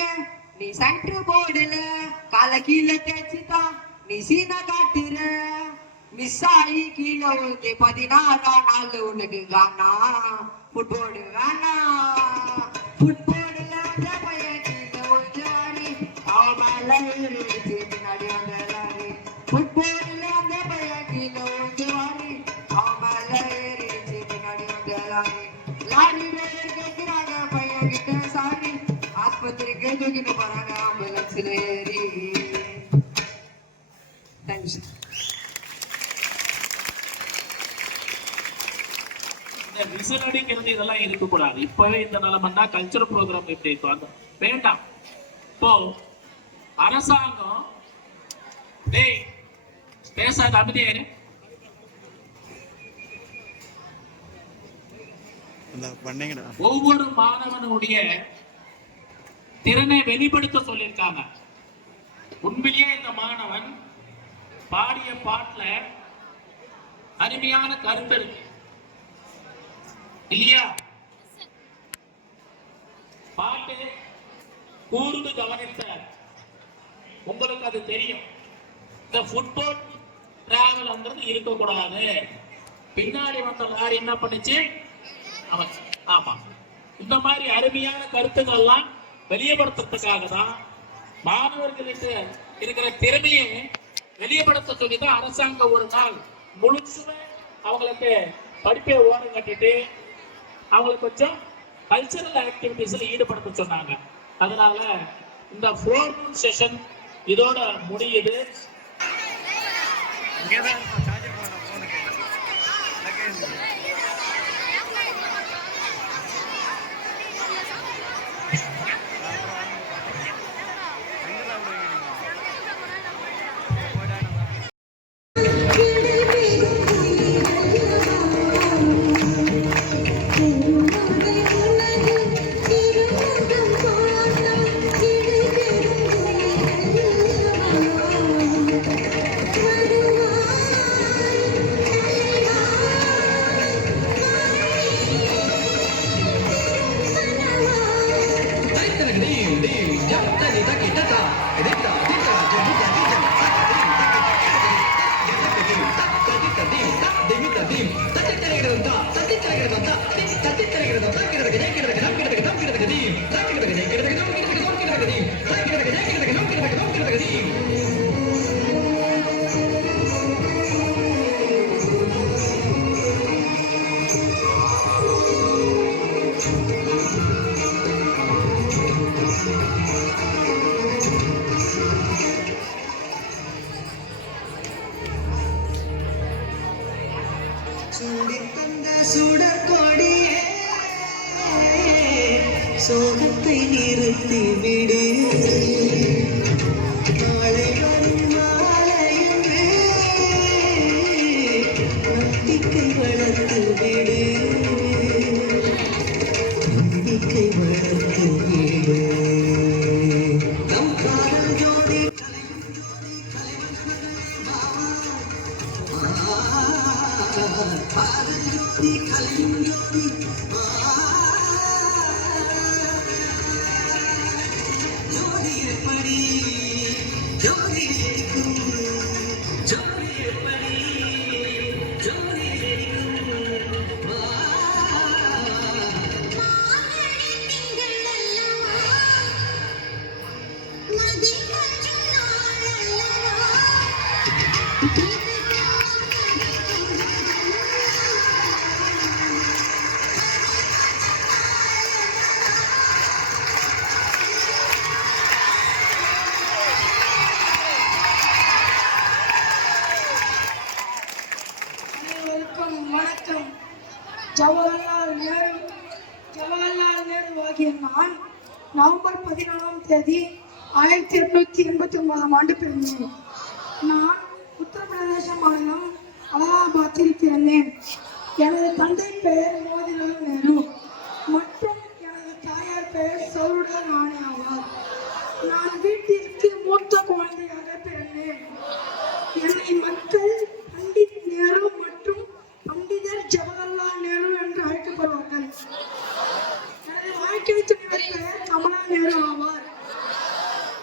நீ சட்டு போடல, கால கீழே தேய்ச்சுதான் நீ சீன காட்டுற. மிஸ் ஆகி கீழே ஊத்தி 16ஆம் நாள் உனக்கு காணா. ஃபுட்பால் வேணா, ஃபுட்பால்ல அந்த பையன் கீழே ஊத்தாடி அவன் மேல ஏறிடுச்சு பின்னாடி வந்த லாரி. ஃபுட்பால்ல அந்த பையன் கீழே ஊத்துவாடி அவன் மேல ஏறிடுச்சு பின்னாடி வந்த லாரி. லாரி டிரைவர் கேட்கிறாங்க பையன் கிட்ட சாரி, ஆஸ்பத்திரிக்கு தூக்கிட்டு போறாங்க ஆம்புலன்ஸ்ல ஏறி. Thank you sir. விசில் அடிக்கிறது இதெல்லாம் இருக்கக்கூடாது. இப்பவே இந்த நிலைமைன்னா கல்ச்சரல் ப்ரோக்ராம் எப்படி வேண்டாம். இப்போ அரசாங்கம் பேசாத அமைதியாரு. ஒவ்வொரு மாணவனுடைய திறனை வெளிப்படுத்த சொல்லியிருக்காங்க. உண்மையிலேயே இந்த மாணவன் பாடிய பாட்டுல அருமையான கருத்து இருக்கு இல்லையா? பாட்டு கூர்ந்து கவனித்த உங்களுக்கு அது தெரியும். இந்த ஃபுட்பால் டிராவல்ங்கிறது இருக்கக்கூடாது. பின்னாடி வந்த லாரி என்ன பண்ணுச்சு? ஆமா, இந்த மாதிரி அருமையான கருத்துக்கள்லாம் வெளியப்படுத்துறதுக்காக தான் மாணவர்களுக்கு இருக்கிற திறமையை வெளியப்படுத்த சொல்லிதான் அரசாங்கம் ஒரு நாள் முழுசுமே அவங்களுக்கு படிப்பை ஓரம் கட்டிட்டு அவங்களுக்கு கொஞ்சம் கல்ச்சரல் ஆக்டிவிட்டீஸ்ல ஈடுபடுத்த சொன்னாங்க. அதனால இந்த ஃபோர்நூன் செஷன் இதோட முடியுது. சுடற்கொடியே சோகத்தை நிறுத்தி விடு, நாளை வரும் மாலையன்று நம்பிக்கை வளர்த்து விடு, நம்பிக்கை வளர்த்து விடு. நம் காதல் ஜோடி காதல் ஜோதி கலையும் ஜோதி ஜோதி எப்படி ஜோதி இருக்கும், ஜோதி எப்படி ஜோதி அனைவருக்கும் வணக்கம். ஜவஹர்லால் நேரு ஆகிய நான் நவம்பர் 14ஆம் தேதி 1889ஆம் ஆண்டு பிறந்தேன். நான் உத்தரப்பிரதேச மாநிலம் அலகாபாத்தில் பிறந்தேன். எனது தந்தை பெயர் மோதிலால் நேரு மற்றும் எனது தாயார் பெயர் சௌரா ராணி ஆவார். நான் வீட்டிற்கு மூத்த குழந்தையாக பிறந்தேன். என்னை மக்கள் பண்டித் நேரு மற்றும் பண்டிதர் ஜவஹர்லால் நேரு என்று அழைக்கப்படுவார்கள். எனது வாழ்க்கை துணைவர் பெயர் கமலா நேரு ஆவார்.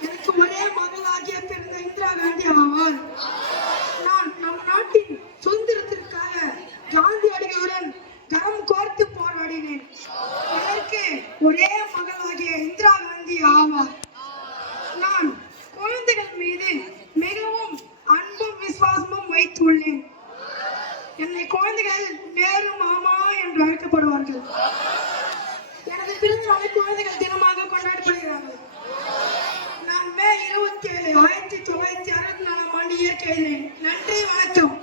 எனக்கு ஒரே மகளாகிய பிறந்த இந்திரா காந்தி ஆவார். நான் நம் நாட்டின் சுதந்திரத்திற்காக காந்தியடிகளுடன் கரம் கோர்த்து போராடினேன். எனக்கு ஒரே மகளாகிய இந்திரா காந்தி ஆவார். நான் குழந்தைகள் மீது மிகவும் அன்பும் விசுவாசமும் வைத்துள்ளேன். என்னை குழந்தைகள் நேரு மாமா என்று அழைக்கப்படுவார்கள். எனது பிறந்த நாளை குழந்தைகள் தினமாக கொண்டாடப்படுகிறார்கள். நான் மே 27, 1964ஆம் ஆண்டு இயற்கை எழுதினேன். நன்றி, வணக்கம்.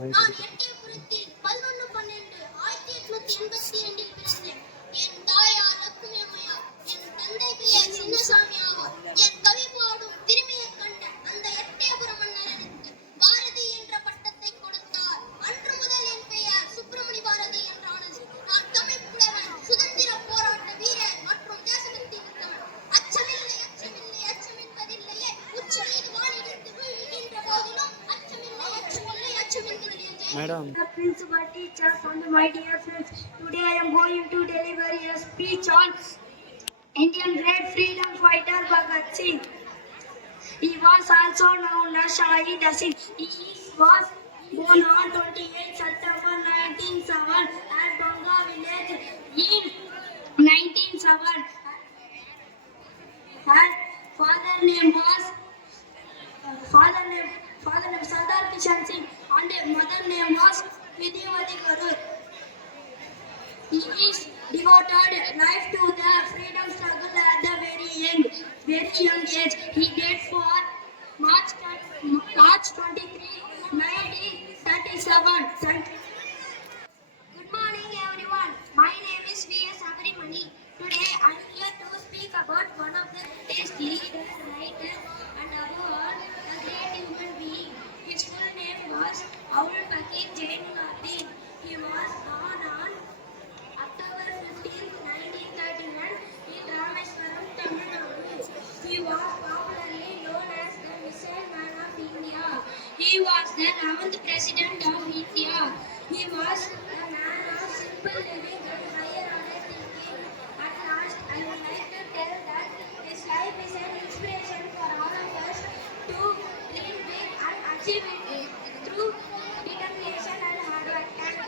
நான் எட்டயபுரத்தில் 11/12/1882 பிறந்தேன். என் தாயார் லட்சுமி அம்மையார், என் தந்தை பெயர் சின்னசாமி ஆவார். என் கவி பாடும் திறமையை கண்ட அந்த எட்டயபுர மன்னர் எனக்கு பாரதி என்ற பட்டத்தை கொடுத்தார். அன்று முதல் என் பெயர் சுப்பிரமணி பாரதி என்றானது. நான் தமிழ் புலவன், சுதந்திர போராட்ட வீரர் மற்றும் தேசபக்தி மிக்கவன். அச்சமில்லை அச்சமில்லை அச்சமென்பதில்லையே, உச்சி மீது வானிடித்து வீழ்கின்ற போதிலும் அச்சமில்லை அச்சமில்லை அச்சமென்பதில்லையே. Madam. The principal, teachers, and my dear friends, today I am going to deliver a speech on Indian great freedom fighter Bhagat Singh. He was also known as Shahid Hasan. He was born on 28 September 1907 at Bonga village in 1907. He is devoted life to the freedom struggle at the very young age. He died for March 23, 1937. Thank you. Good morning, everyone. My name is V.S. Abrimani. Today, I am here to speak about one of the greatest leaders, writers, and above all, a great human being. His full name was Abul Pakir Jainuddin. He was born on October 15, 1931 in Rameswaram, Tamil Nadu. He was popularly known as the Missile Man of India. He was the 11th President of India. He was a man of simple living and higher order thinking. At last, I would like to tell that his life is an inspiration for all of us to dream big and achieve it through determination and hard work. Thank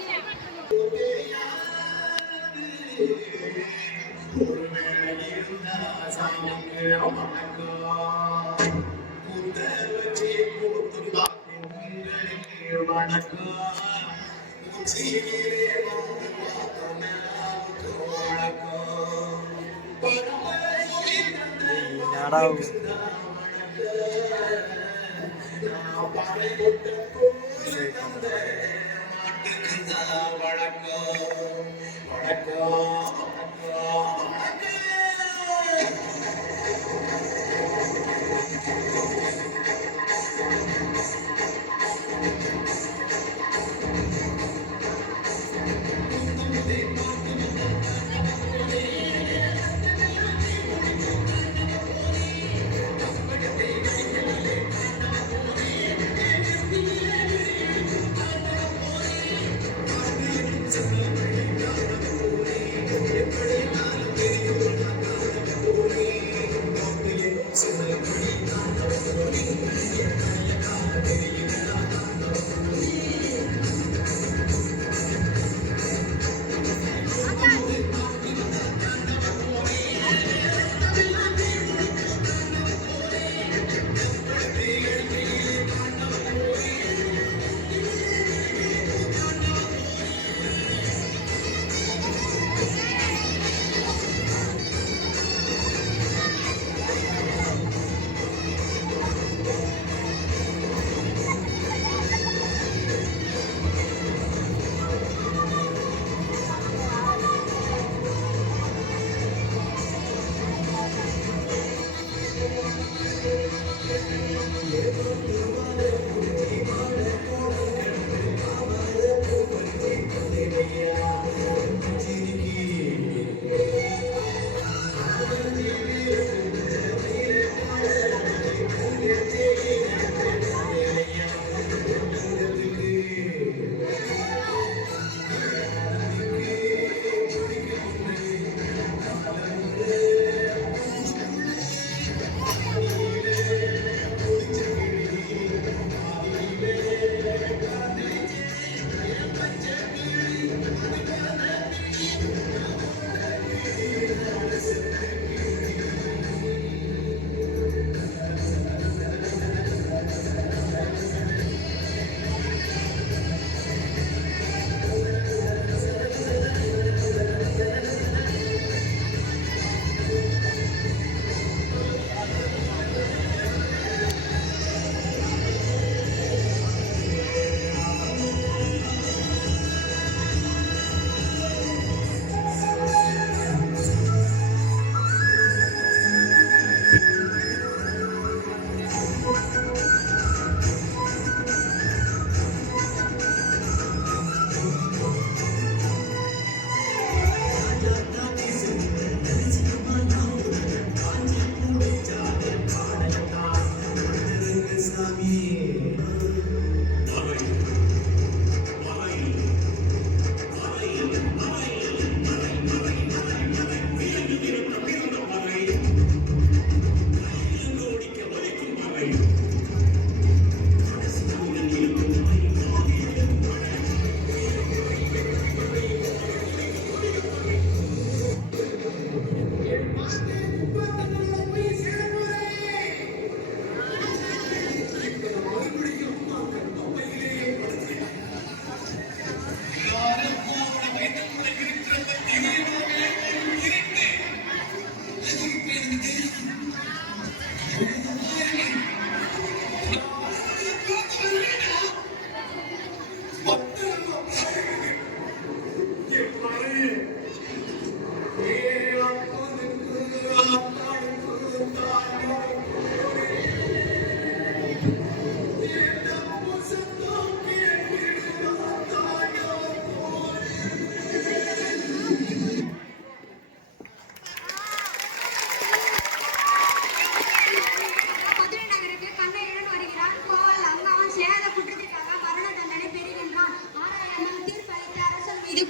you.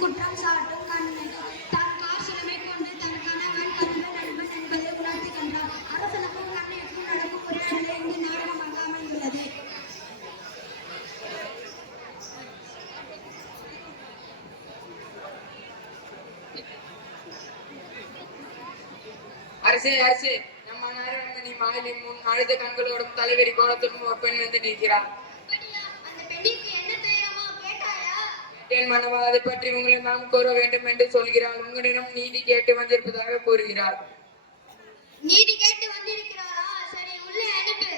குற்றம் சாட்டும் கண்ணன் தன் car சிலமை கொண்டு தன் கணவன் கணவன் நண்பன் என்பதை உணர்த்துகின்றார். அரசனுக்கும் கண்ணைக்கும் நடக்கும் உரையாடலே இங்கு நாடகமாக அமைந்துள்ளது. அரசே அரசே, நம் மன்னர் வந்து நீ மாலின் முன் அழுத கண்களோடும் தலைவெறி கோலத்துடன் ஒரு பெண் வந்து நிற்கிறார். அந்த பெண்ணிற்கு என்ன துயரமோ கேட்டாயா? என் மனவா, அதை பற்றி உங்களிடம் நாம் கூற வேண்டும் என்று சொல்கிறார். உங்களிடம் நீதி கேட்டு வந்திருப்பதாக கூறுகிறார். நீதி கேட்டு வந்திருக்கிறாரா? சரி, உள்ளே அனுப்பு.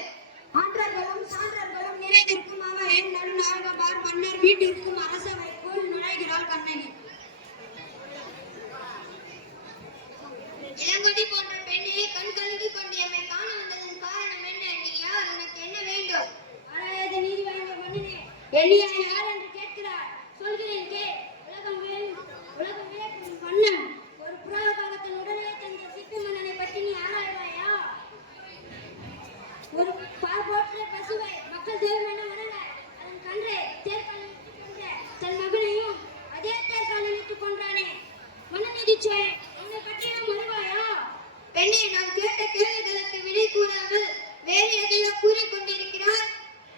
ஆன்றர்களும் சான்றர்களும் நிறைந்திருக்கும் அவரின் நடுநாயகபார் மன்னர் வீட்டிற்கும் அரசவைக்குள் நுழைகிறாள் கண்ணகி. இளங்கொடி போன்ற பெண்ணை கண் கலங்கி கொண்டு எம்மை காண வந்ததன் காரணம் என்ன? நீ யார்? உனக்கு என்ன வேண்டும்? அரையத நீதி வாய்ந்த மன்னனே, எளியா யார் என்று கேட்கிறார். சொல்கிறேன் கே. உலகம் வியக்கும் மன்னன் ஒரு புராண காலத்தில் உடனே தந்த சிட்டு மன்னனை பற்றி நீ ஆராய்வாயா? ஒரு பார்போற்ற பசுவை மக்கள் தெய்வம் என மன்னன அதன் கன்றை தேர்காலில் இட்டுக் கொன்ற தன் மகனையும் அதே தேர்காலில் இட்டுக் கொன்றானே. மன்னநீதி சோழ, என்னை பற்றியும் வருவாயா? பெண்ணே, நான் கேட்ட கேள்விகளுக்கு விடை கூறாமல் வேறு எதையோ கூறிக்கொண்டிருக்கிறார்.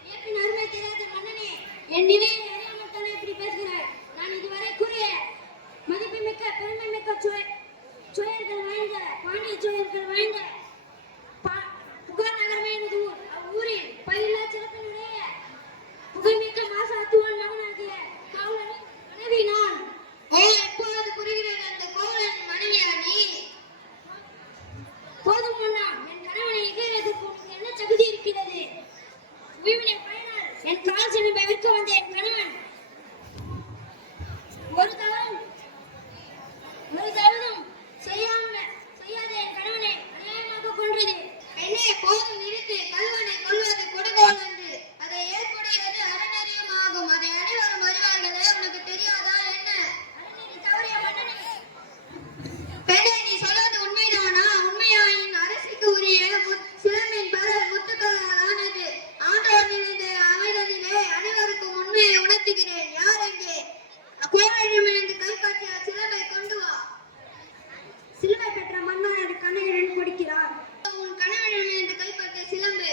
இயற்பின் அருமை தெரியாத மன்னனே, என் நிலையை அறியாமல் தானே இப்படி பேசுகிறார். நான் இதுவரை கூறிய மதிப்புமிக்க பெருமை மிக்க சோழர்கள் வாய்ந்த பாண்டிய சோழர்கள் வாய்ந்த புகார் நகரமே எனது ஊர். அவ்வூரில் பயிலா சிறப்பினுடைய புகைமிக்க மாசாத்துவான் மகனாகிய காவலனின் மனைவி நான். எப்பொழுது புரிகிறது அந்த கோவலன் மனைவியா நீ? போதும் மன்னா, என் கணவனை எதிர்த்து உனக்கு என்ன தகுதி இருக்கிறது? உய்வினை பயனால் என் கால் சிலம்பை விற்க வந்த என் கணவன் ஒரு தவறும் செய்யாத என் கணவனை அநியாயமாக கொன்றது. பெண்ணே, போதும் நிறுத்து. கல்வனை கொல்வது கொடுங்கோல் என்று. அதை ஏற்புடையது அறநெறியும் ஆகும். அதை அனைவரும் அறிவார்களே, உனக்கு தெரியாதா என்ன? அறநெறி தவறிய மன்னனே, பெண்ணே, நீ சொல்வது உண்மைதானா? உண்மையாயின் அரசுக்கு உரிய சிலம்பின் பலர் முத்துக்களால் ஆனது. ஆண்டோர் நிறைந்த அமைதலிலே அனைவருக்கும் உண்மையை உணர்த்துகிறேன். யார் எங்கே? கோவலனிடமிருந்து கை காட்டிய சிலம்பை கொண்டு வா. சிலுவை பெற்ற மன்னர் கண்ணகிடன் கொடுக்கிறார். உன் கணவனிடமிருந்து கைப்பற்றிய சிலம்பு.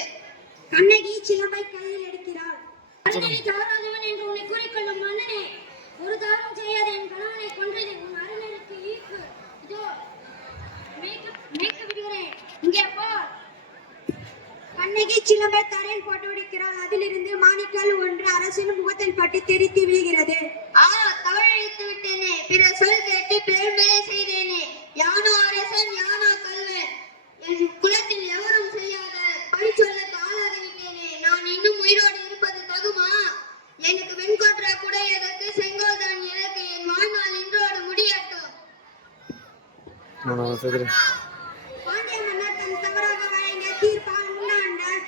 கண்ணகி சிலம்பை கையில் எடுக்கிறாள். அறநெறி தவறாதவன் என்று உன்னை கூறிக்கொள்ளும் மன்னனே, ஒரு தவறும் செய்யாத என் கணவனை கொன்றது உன் அறநெறிக்கு ஈர்ப்பு. இதோ மேய்க்க விடுகிறேன். இங்கே போ. கண்ணகி சிலம்பை தரையில் போட்டு விடுக்கிறாள். அதிலிருந்து மாணிக்கல் ஒன்று அரசின் முகத்தில் பட்டு தெரித்து விழுகிறது. தவறிழைத்து விட்டேனே, பிற சொல் கேட்டு பெரும்பெரிய செய்தேனே. யானோ அரசன், யானோ கல்வன், என் குலத்தில் எவரும் செய்யாத பழி சொல்லுக்கு ஆளாகிவிட்டேனே. நான் இன்னும் உயிரோடு இருப்பது தகுமா? எனக்கு வெண்கொற்ற குடையதற்கு செங்கோல்தான் எனக்கு. என் வாழ்நாள் இன்றோடு முடியட்டும். பாண்டிய மன்னர் தன் தவறாக வழங்கிய தீர்ப்பால்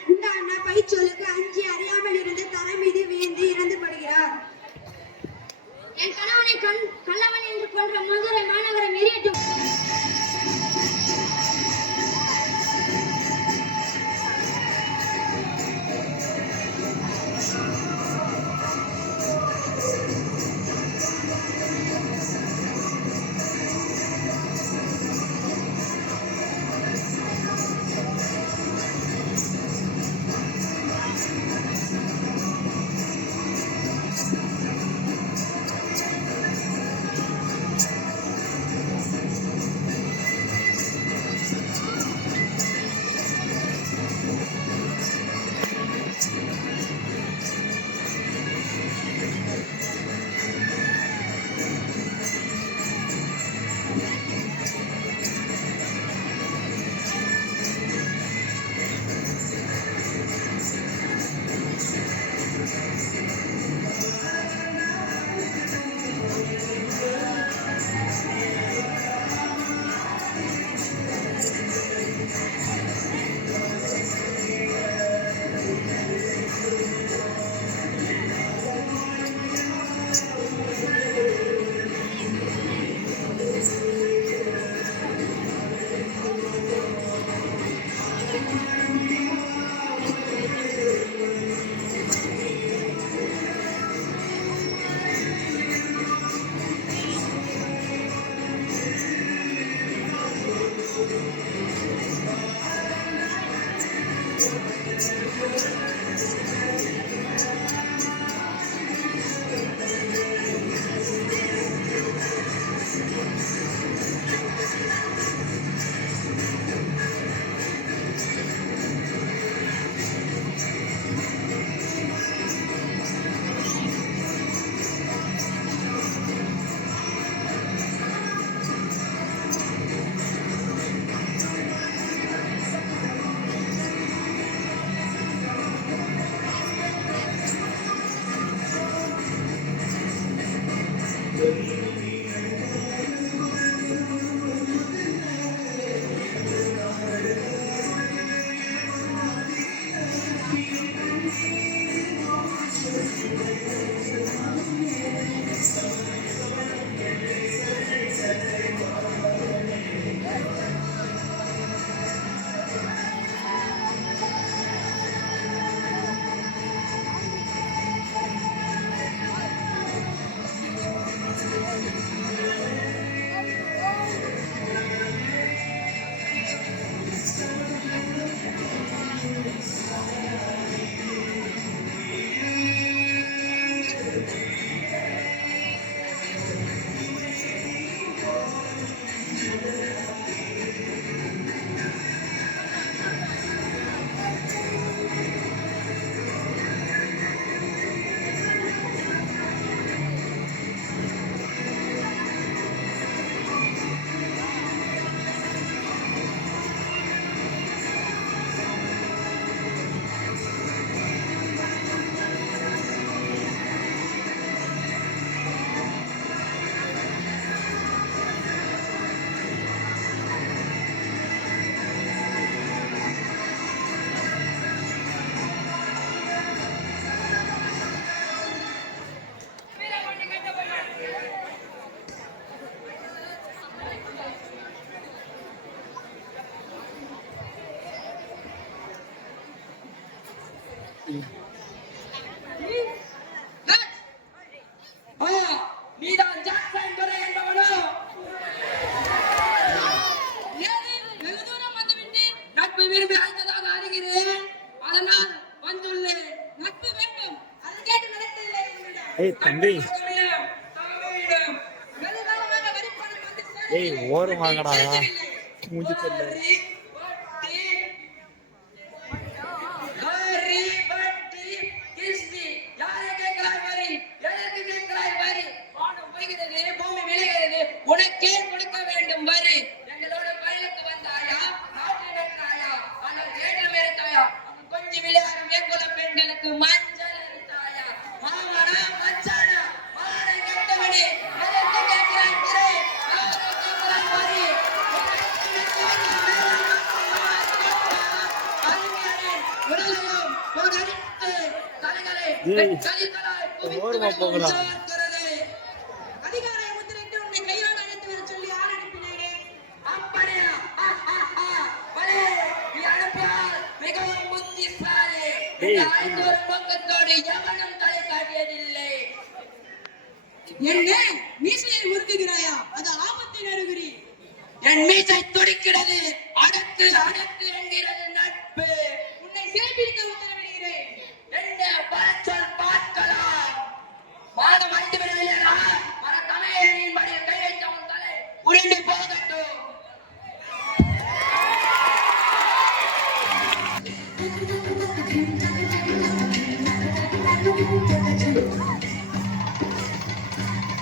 உண்டான பழிச்சொல்லுக்கு அஞ்சி அறியாமல் இருந்து தலை மீது விழுந்து இறந்து படுகிறார். என் கணவனை கள்ளவன் என்று கொன்ற மதுரை மாநகரம் எரியட்டும். ராசன் துரை என்பவனோ வெகு தூரம் வந்துவிட்டு நட்பு விரும்பி அழைத்ததாக அறிகிறேன். அதனால் வந்துள்ளேன். நட்பு வேண்டும், அது கேட்டு நடக்கவில்லை என்னிடம். தம்பி தாமியிடம் வெகுகாலமாக வரிப்பணம் வந்து ஓரம் வாங்கடா மூஞ்சி தெரியல. வரி, வட்டி, கிஸ்தி, யாரை கேட்கிறாய் வரி? எதற்கு கேட்கிறாய் வரி? வானம் போகிறது, பூமி விளைகிறது, உனக்கே கொடுக்க வேண்டும் வரி. எங்களோட பயிலுக்கு வந்தாயா, நாட்டு நட்டாயா, ஆனால் ஏற்றம் எடுத்தாயா? கொஞ்சம் விளையாடும் வெகுல பெண்களுக்கு மஞ்சள் எடுத்தாயா? மாமனா மச்சானா, மானை கட்டவனே, எதற்கு கேட்கிறாய் திரை? யாரை கேட்கிறாய் வரி? ஓரமா போகடா. அதிகாரை முத்திரையிட்டு உன்னை கையோடு அழைத்து வர சொல்லி யார் அனுப்பினேனே? அப்படியா? பலே, நீ அனுப்பியால் மிகவும் புத்திசாலி. இந்த ஐந்தொரு பக்கத்தோடு எவனும் தலை காட்டியதில்லை. என்ன மீசையை முறுக்குகிறாயா? அது ஆபத்தில் அறிகுறி. என் மீசை துடிக்கிறது. அடக்கு அடக்கு என்கிறது நட்பு. உன்னை சிறைப்பிடிக்க உத்தரவிடுகிறேன். என்ன பரச்சொல் பார்க்கலாம். வாதம் அடித்து விடவில்லையா? மர தலையின் மடியில் கை வைத்தவன் தலை உருண்டு போகட்டும்.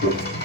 Thank you.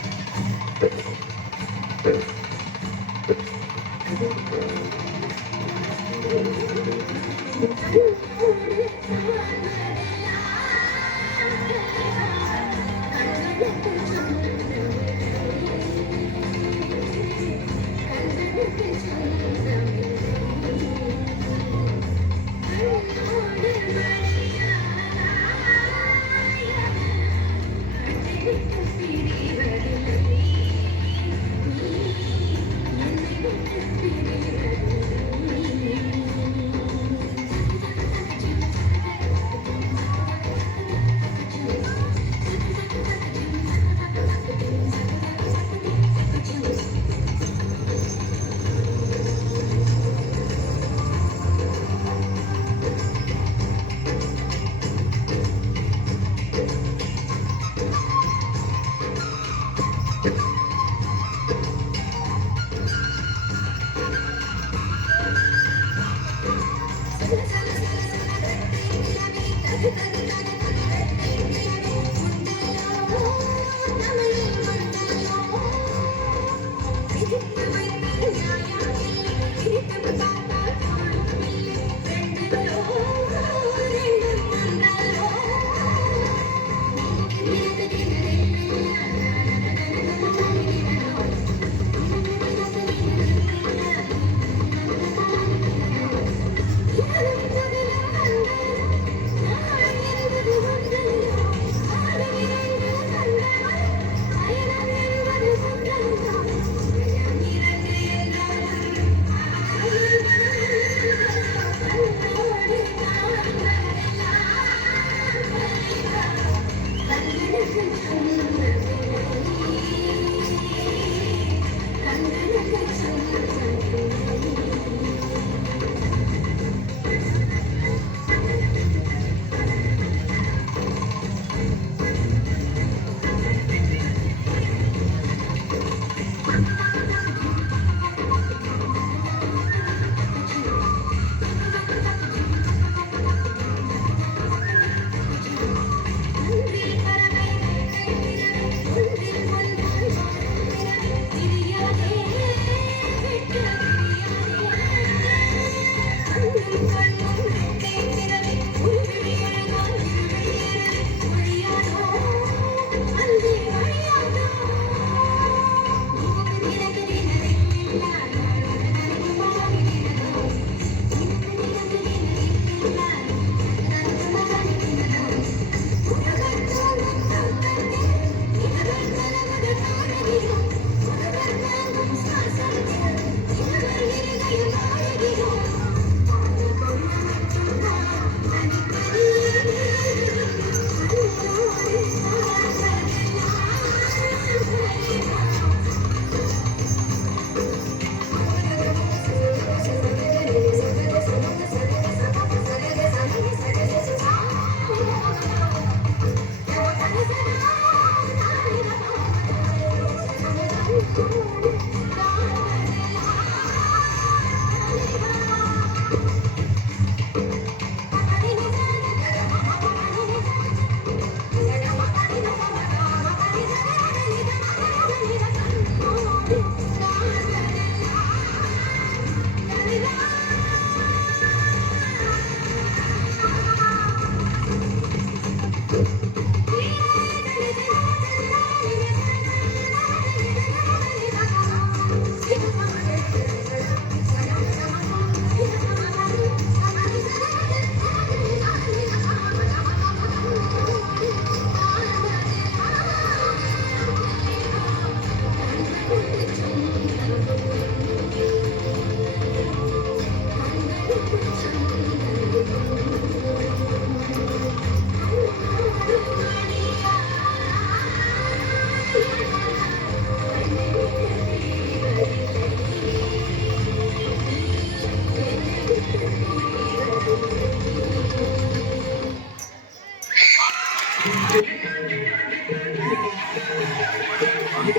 இந்த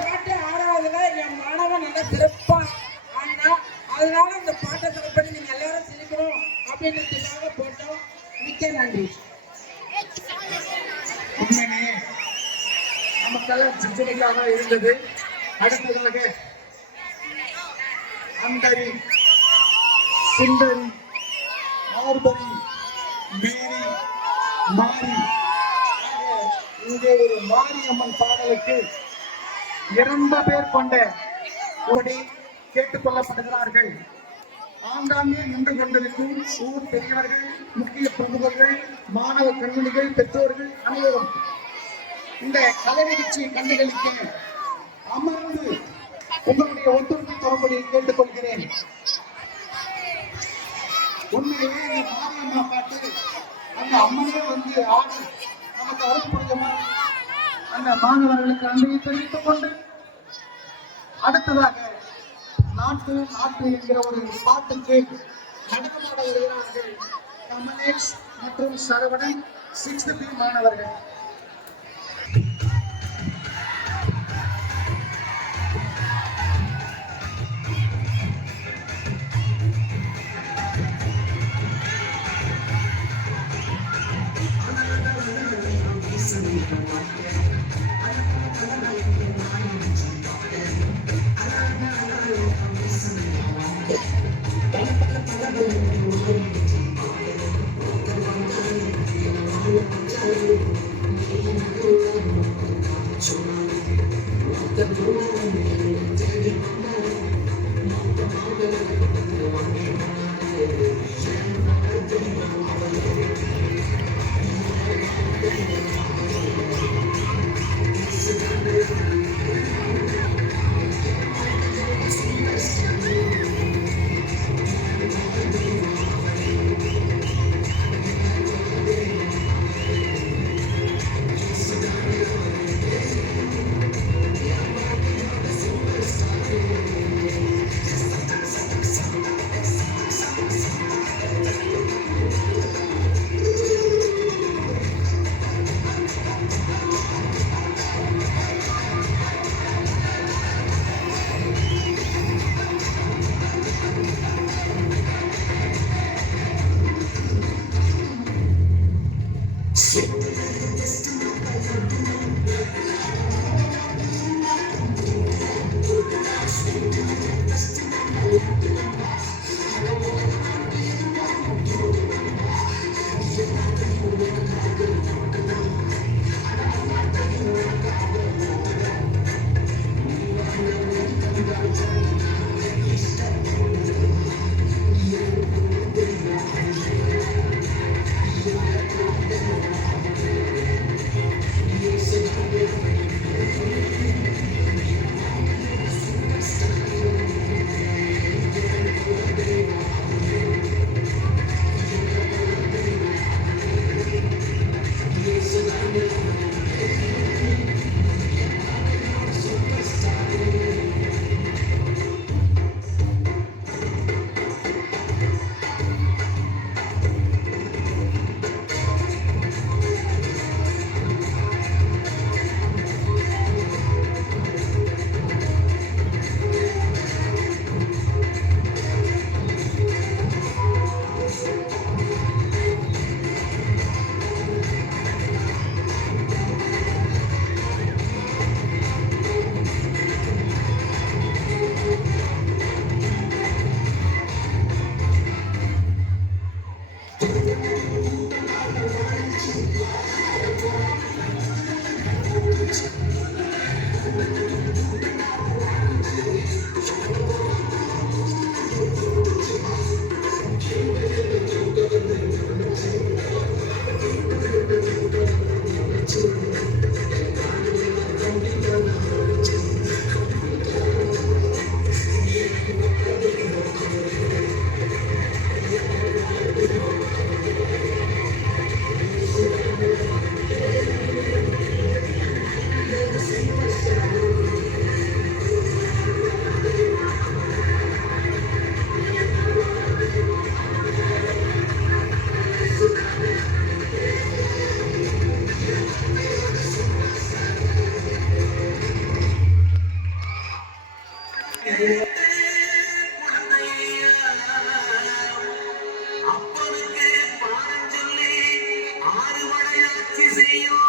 பாட்டு ஆறாவதுல என் மாணவன் நல்லா சிறப்பா ஆனா அதனால இந்த பாட்டை செலக்ட் பண்ணி நீங்க எல்லாரும் சிரிக்கணும் அப்படின்றதுக்காக போட்டோம். மிக்க நன்றி. உண்மையிலேயே நமக்கெல்லாம் சிந்தனைக்காக இருந்தது. அடுத்ததாக அந்தரி, சுந்தரி, மார்பரி, மேரி, மாரி, இங்கே ஒரு மாரியம்மன் பாடலுக்கு 2 பேர் கொண்ட ஓடி கேட்டுக் கொள்ளப்படுகிறார்கள். ஆங்காங்கே நின்று கொண்டிருக்கும் ஊர் பெரியவர்கள், முக்கிய பிரமுகர்கள், மாணவ கண்மணிகள், பெற்றோர்கள் அனைவரும் இந்த கலை நிகழ்ச்சியை கண்டுகளிக்க அமர்ந்து உங்களுடைய ஒத்துழைப்பு தரும்படி கேட்டுக்கொள்கிறேன். உண்மையிலே இந்த மாரியம்மா பாட்டு அந்த அம்மனே வந்து ஆடி நமக்கு அருள்புரியுமா அந்த மாணவர்களுக்கு அன்பை தெரிவித்துக் கொண்டு அடுத்ததாக நாட்டு நாட்டு என்கிற ஒரு பாட்டுக்கு நடனமாட வருகிறார்கள் கமலேஷ் மற்றும் சரவணன் 6th B மாணவர்கள். ஆட்சி செய்யும்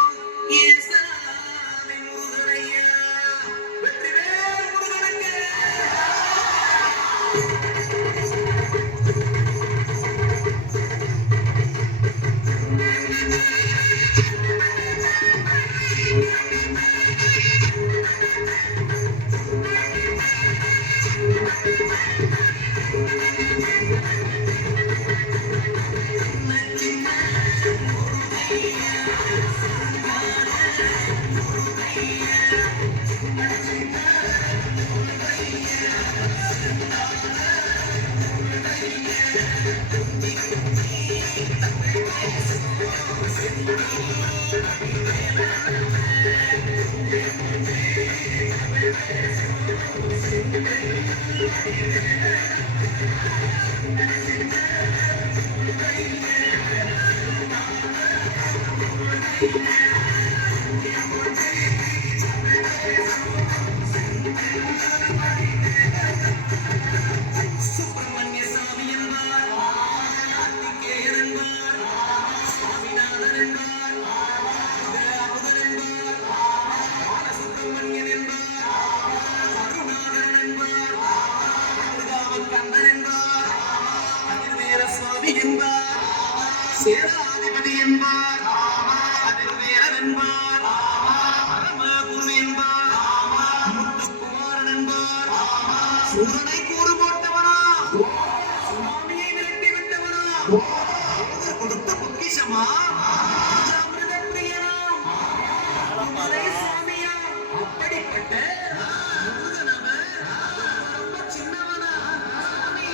ஈசாமி முருகனையா வெற்றிவேல் முருகனுக்கு சுப்பிரமணிய சாமி என்பார் கார்த்திகேயன் என்பார் சுவாமிநாதன் என்பார் அமுதன் என்பார் பாலசுப்பிரமணியன் என்பார் கருணாகரன் என்பார் கந்தன் என்பார் அதிர்வேர சுவாமி என்பார் சேனாதிபதி என்பார் அதிர்வேரன் என்பார் பரமகுரு என்பார் முத்துக்குமாரன் என்பார் சூரனை கூறு போட்டவனா சுவாமியை விரட்டி விட்டவனா கொடுத்த பொக்கிஷமா அமிர்த பிரியனாம் அமரை சாமியா அப்படிப்பட்ட முருகனவன் ரொம்ப சின்னவனா சாமி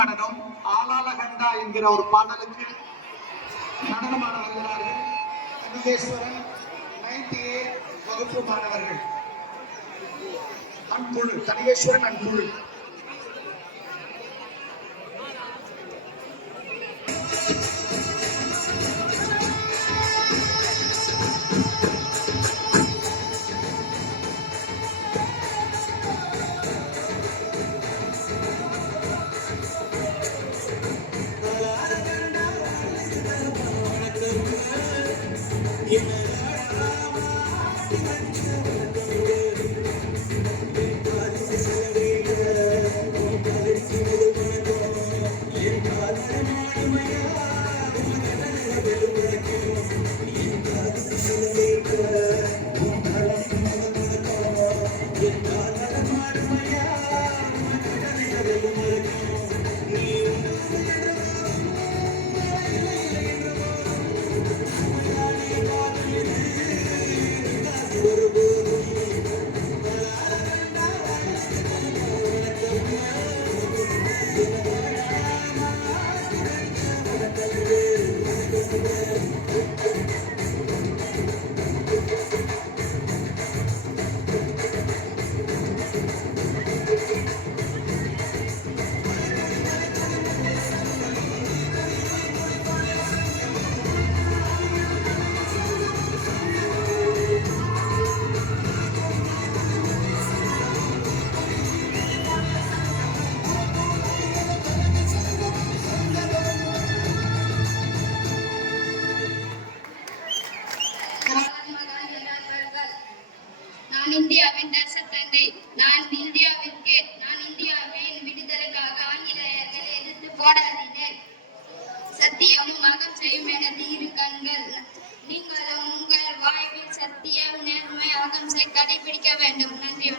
நடனம் ஆலாலகண்டா என்கிற ஒரு பாடலுக்கு நடனமாட வருகிறார்கள் கனகேஸ்வரன் 9th A வகுப்பு மாணவர்கள் அன்புழு கனகேஸ்வரன் அன்புழு நான் இந்தியாவின் தேசத்தந்தை. நான் இந்தியாவின் விடுதலைக்காக ஆங்கிலேயர்களை எதிர்த்து போராடினேன். சத்தியமும் அகம் செய்யும் எனது இரு கண்கள். நீங்களும் உங்கள் வாழ்வில் சத்தியம், நேர்மை, அகம்சை கடைபிடிக்க வேண்டும். நன்றி.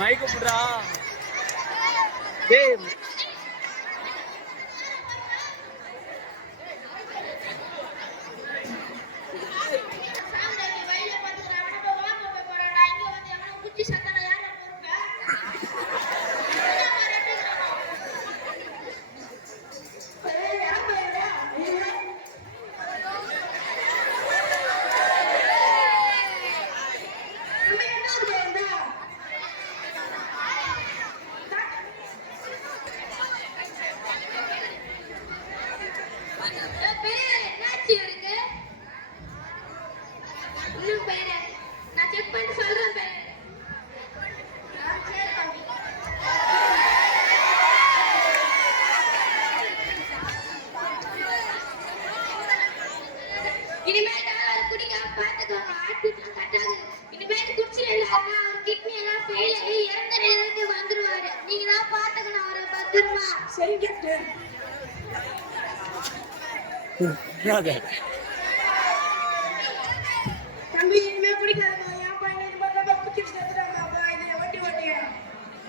மைக்கு போடுறா டேய் நான் செக் பண்ணி சொல்றேன். இனிமேல் அவர் குடிக்காம பாத்துக்கோங்க. ஆட்டிட்டு கட்டாது. இனிமேல் குடிச்சிடல அவர் கிட்னி எல்லாம் ஃபெயில் ஆகி இறந்த நிலைக்கு வந்துருவாரு. நீங்க தான் பாத்துக்கணும் அவரை பத்திரமா. சரி டாக்டர். தம்பி இனிமே குடிக்காதமா. என் பையன் இது மாதிரி குடிச்சிட்டு செத்துறாங்க. அப்பா இதை வட்டி வட்டியா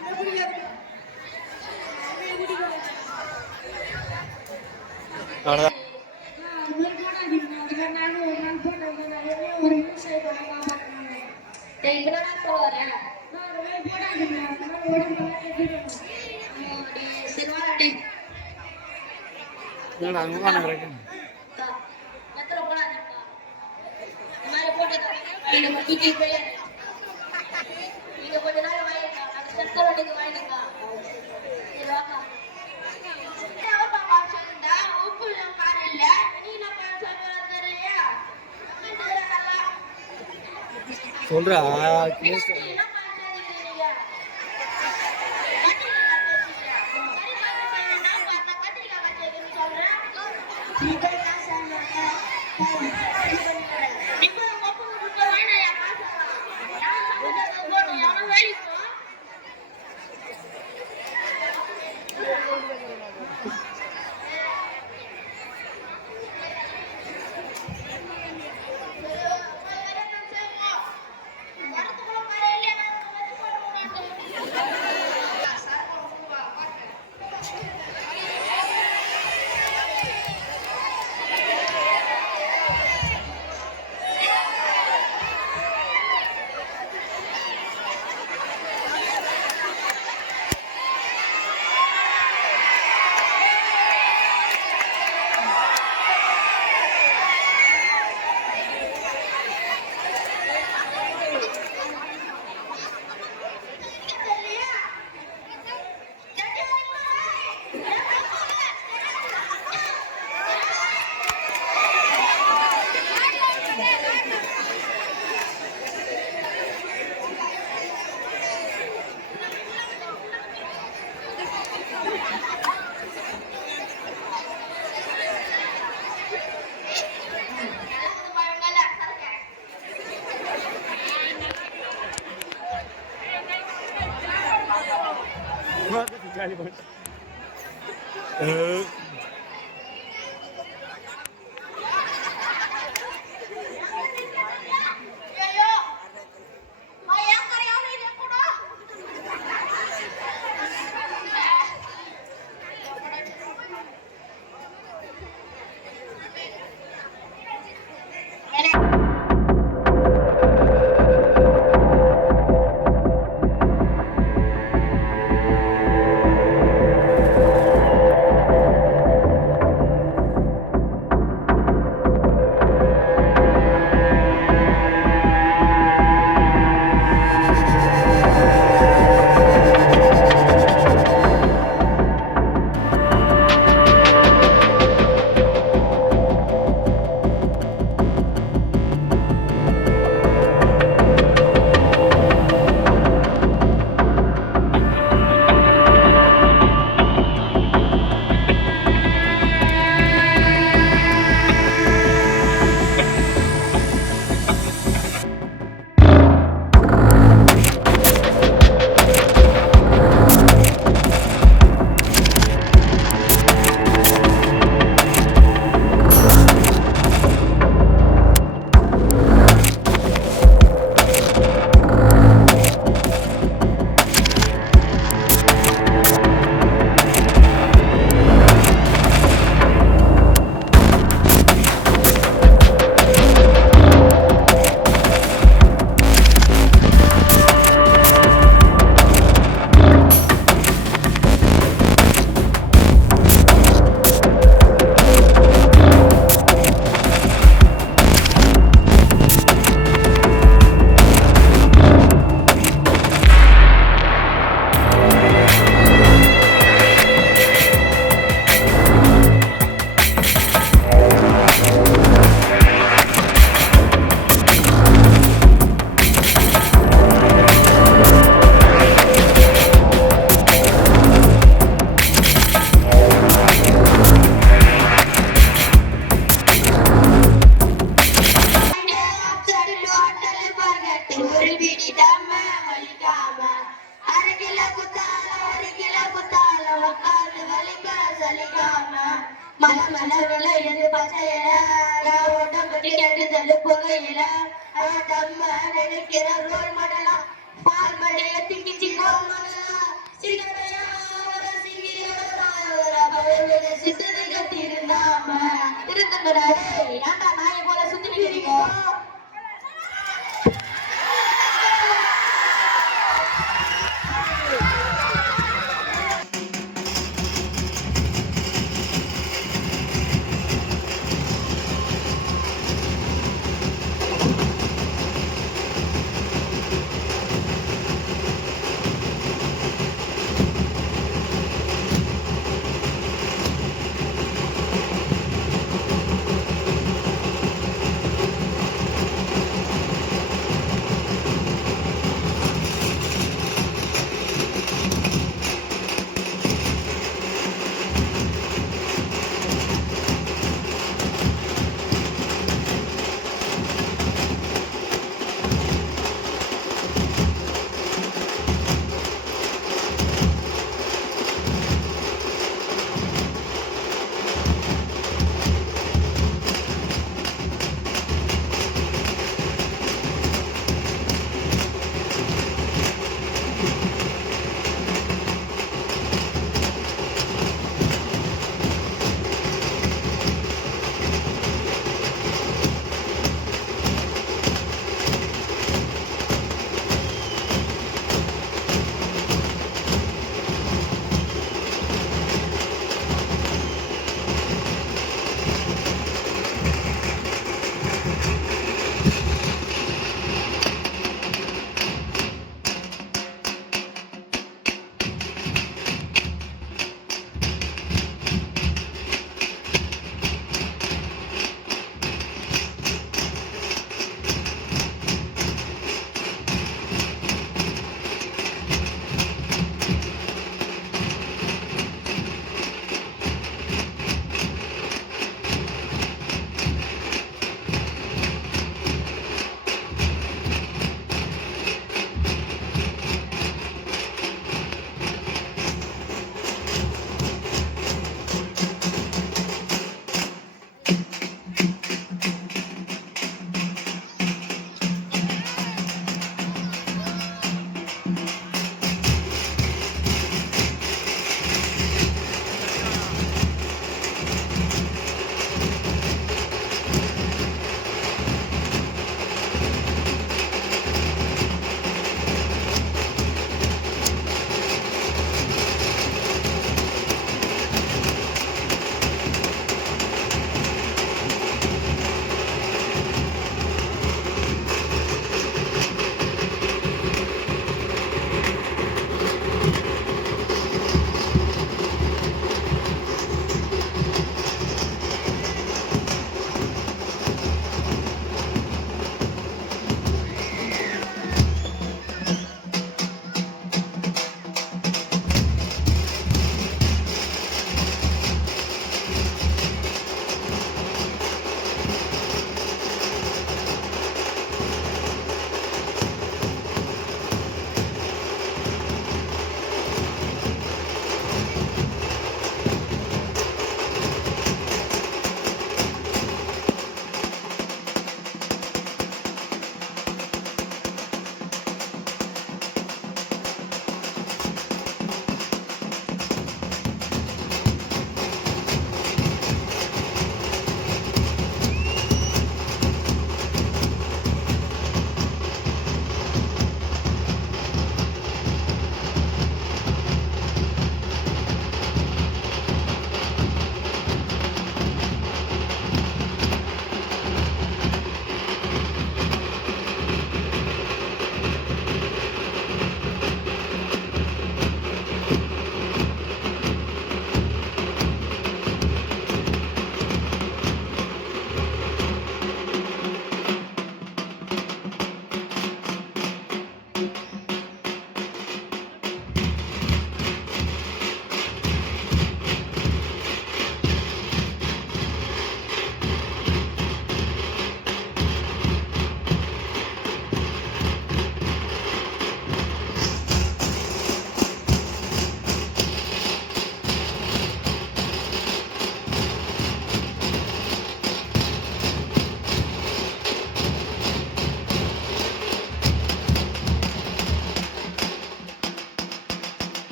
இனிமே குடிக்காதமா. ஒரு நிமிஷம் இப்பதான் போறேன். நீங்க கொஞ்ச நாள் வாங்கிக்கா. அந்த செக்கரை நீங்க வாங்கிக்கா. உப்பு காரம் இல்ல. நீங்க தெரியலையா சொல்றா ஏன்டா நாயை போல சுத்திட்டு இருக்கீங்க?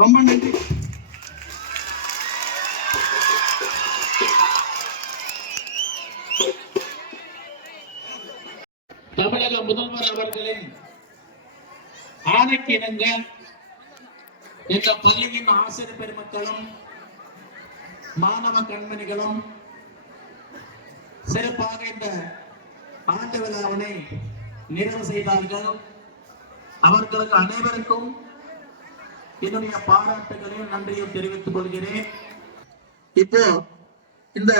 ரொம்ப நன்றி. தமிழக முதல்வர் அவர்களின் ஆணைக்கு இணங்க இந்த பள்ளியின் ஆசிரியர் பெருமக்களும் மாணவ கண்மணிகளும் சிறப்பாக இந்த ஆண்டு விழாவினை நிறைவு செய்தார்கள். அவர்களுக்கு அனைவருக்கும் என்னுடைய பாராட்டுகளையும் நன்றியும் தெரிவித்துக் கொள்கிறேன். இப்போ இந்த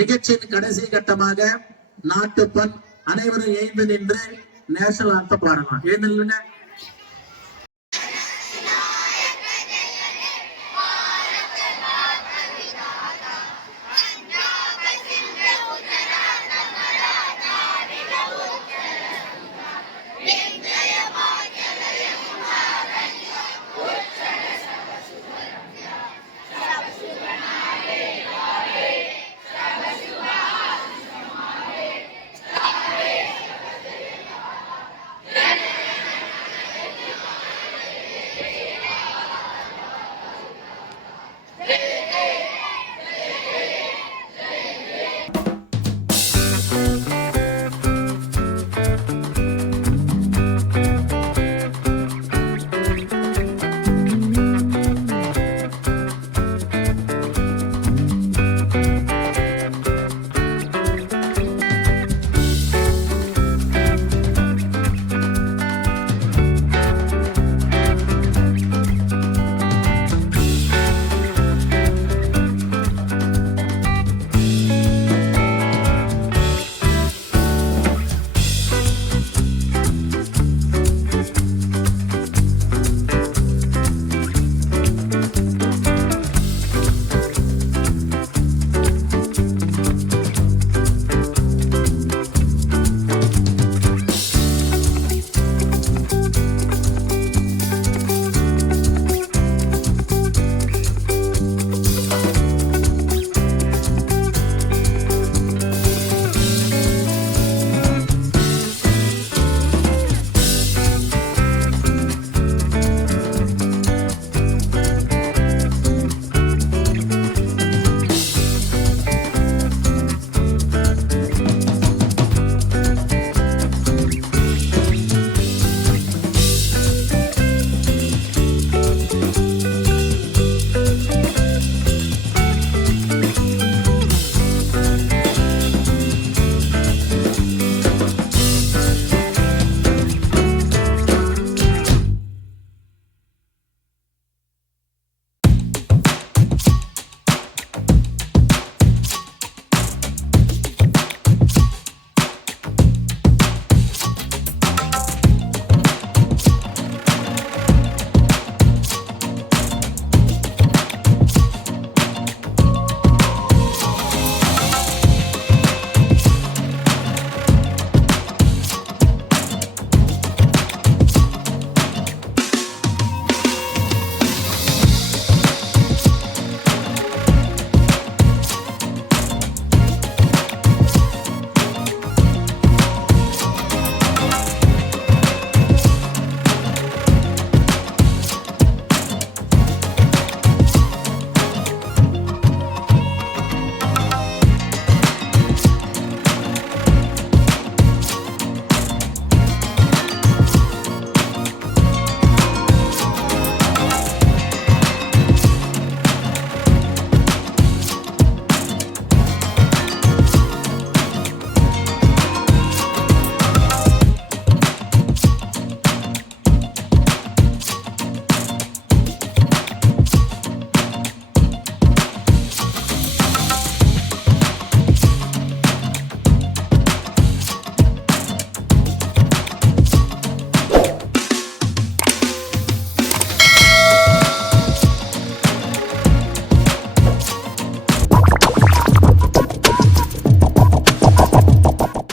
நிகழ்ச்சியின் கடைசி கட்டமாக நாட்டுப்பண் அனைவரும் எழுந்து நின்று நேஷனல் ஆந்தம் பாடலாம். எழுந்து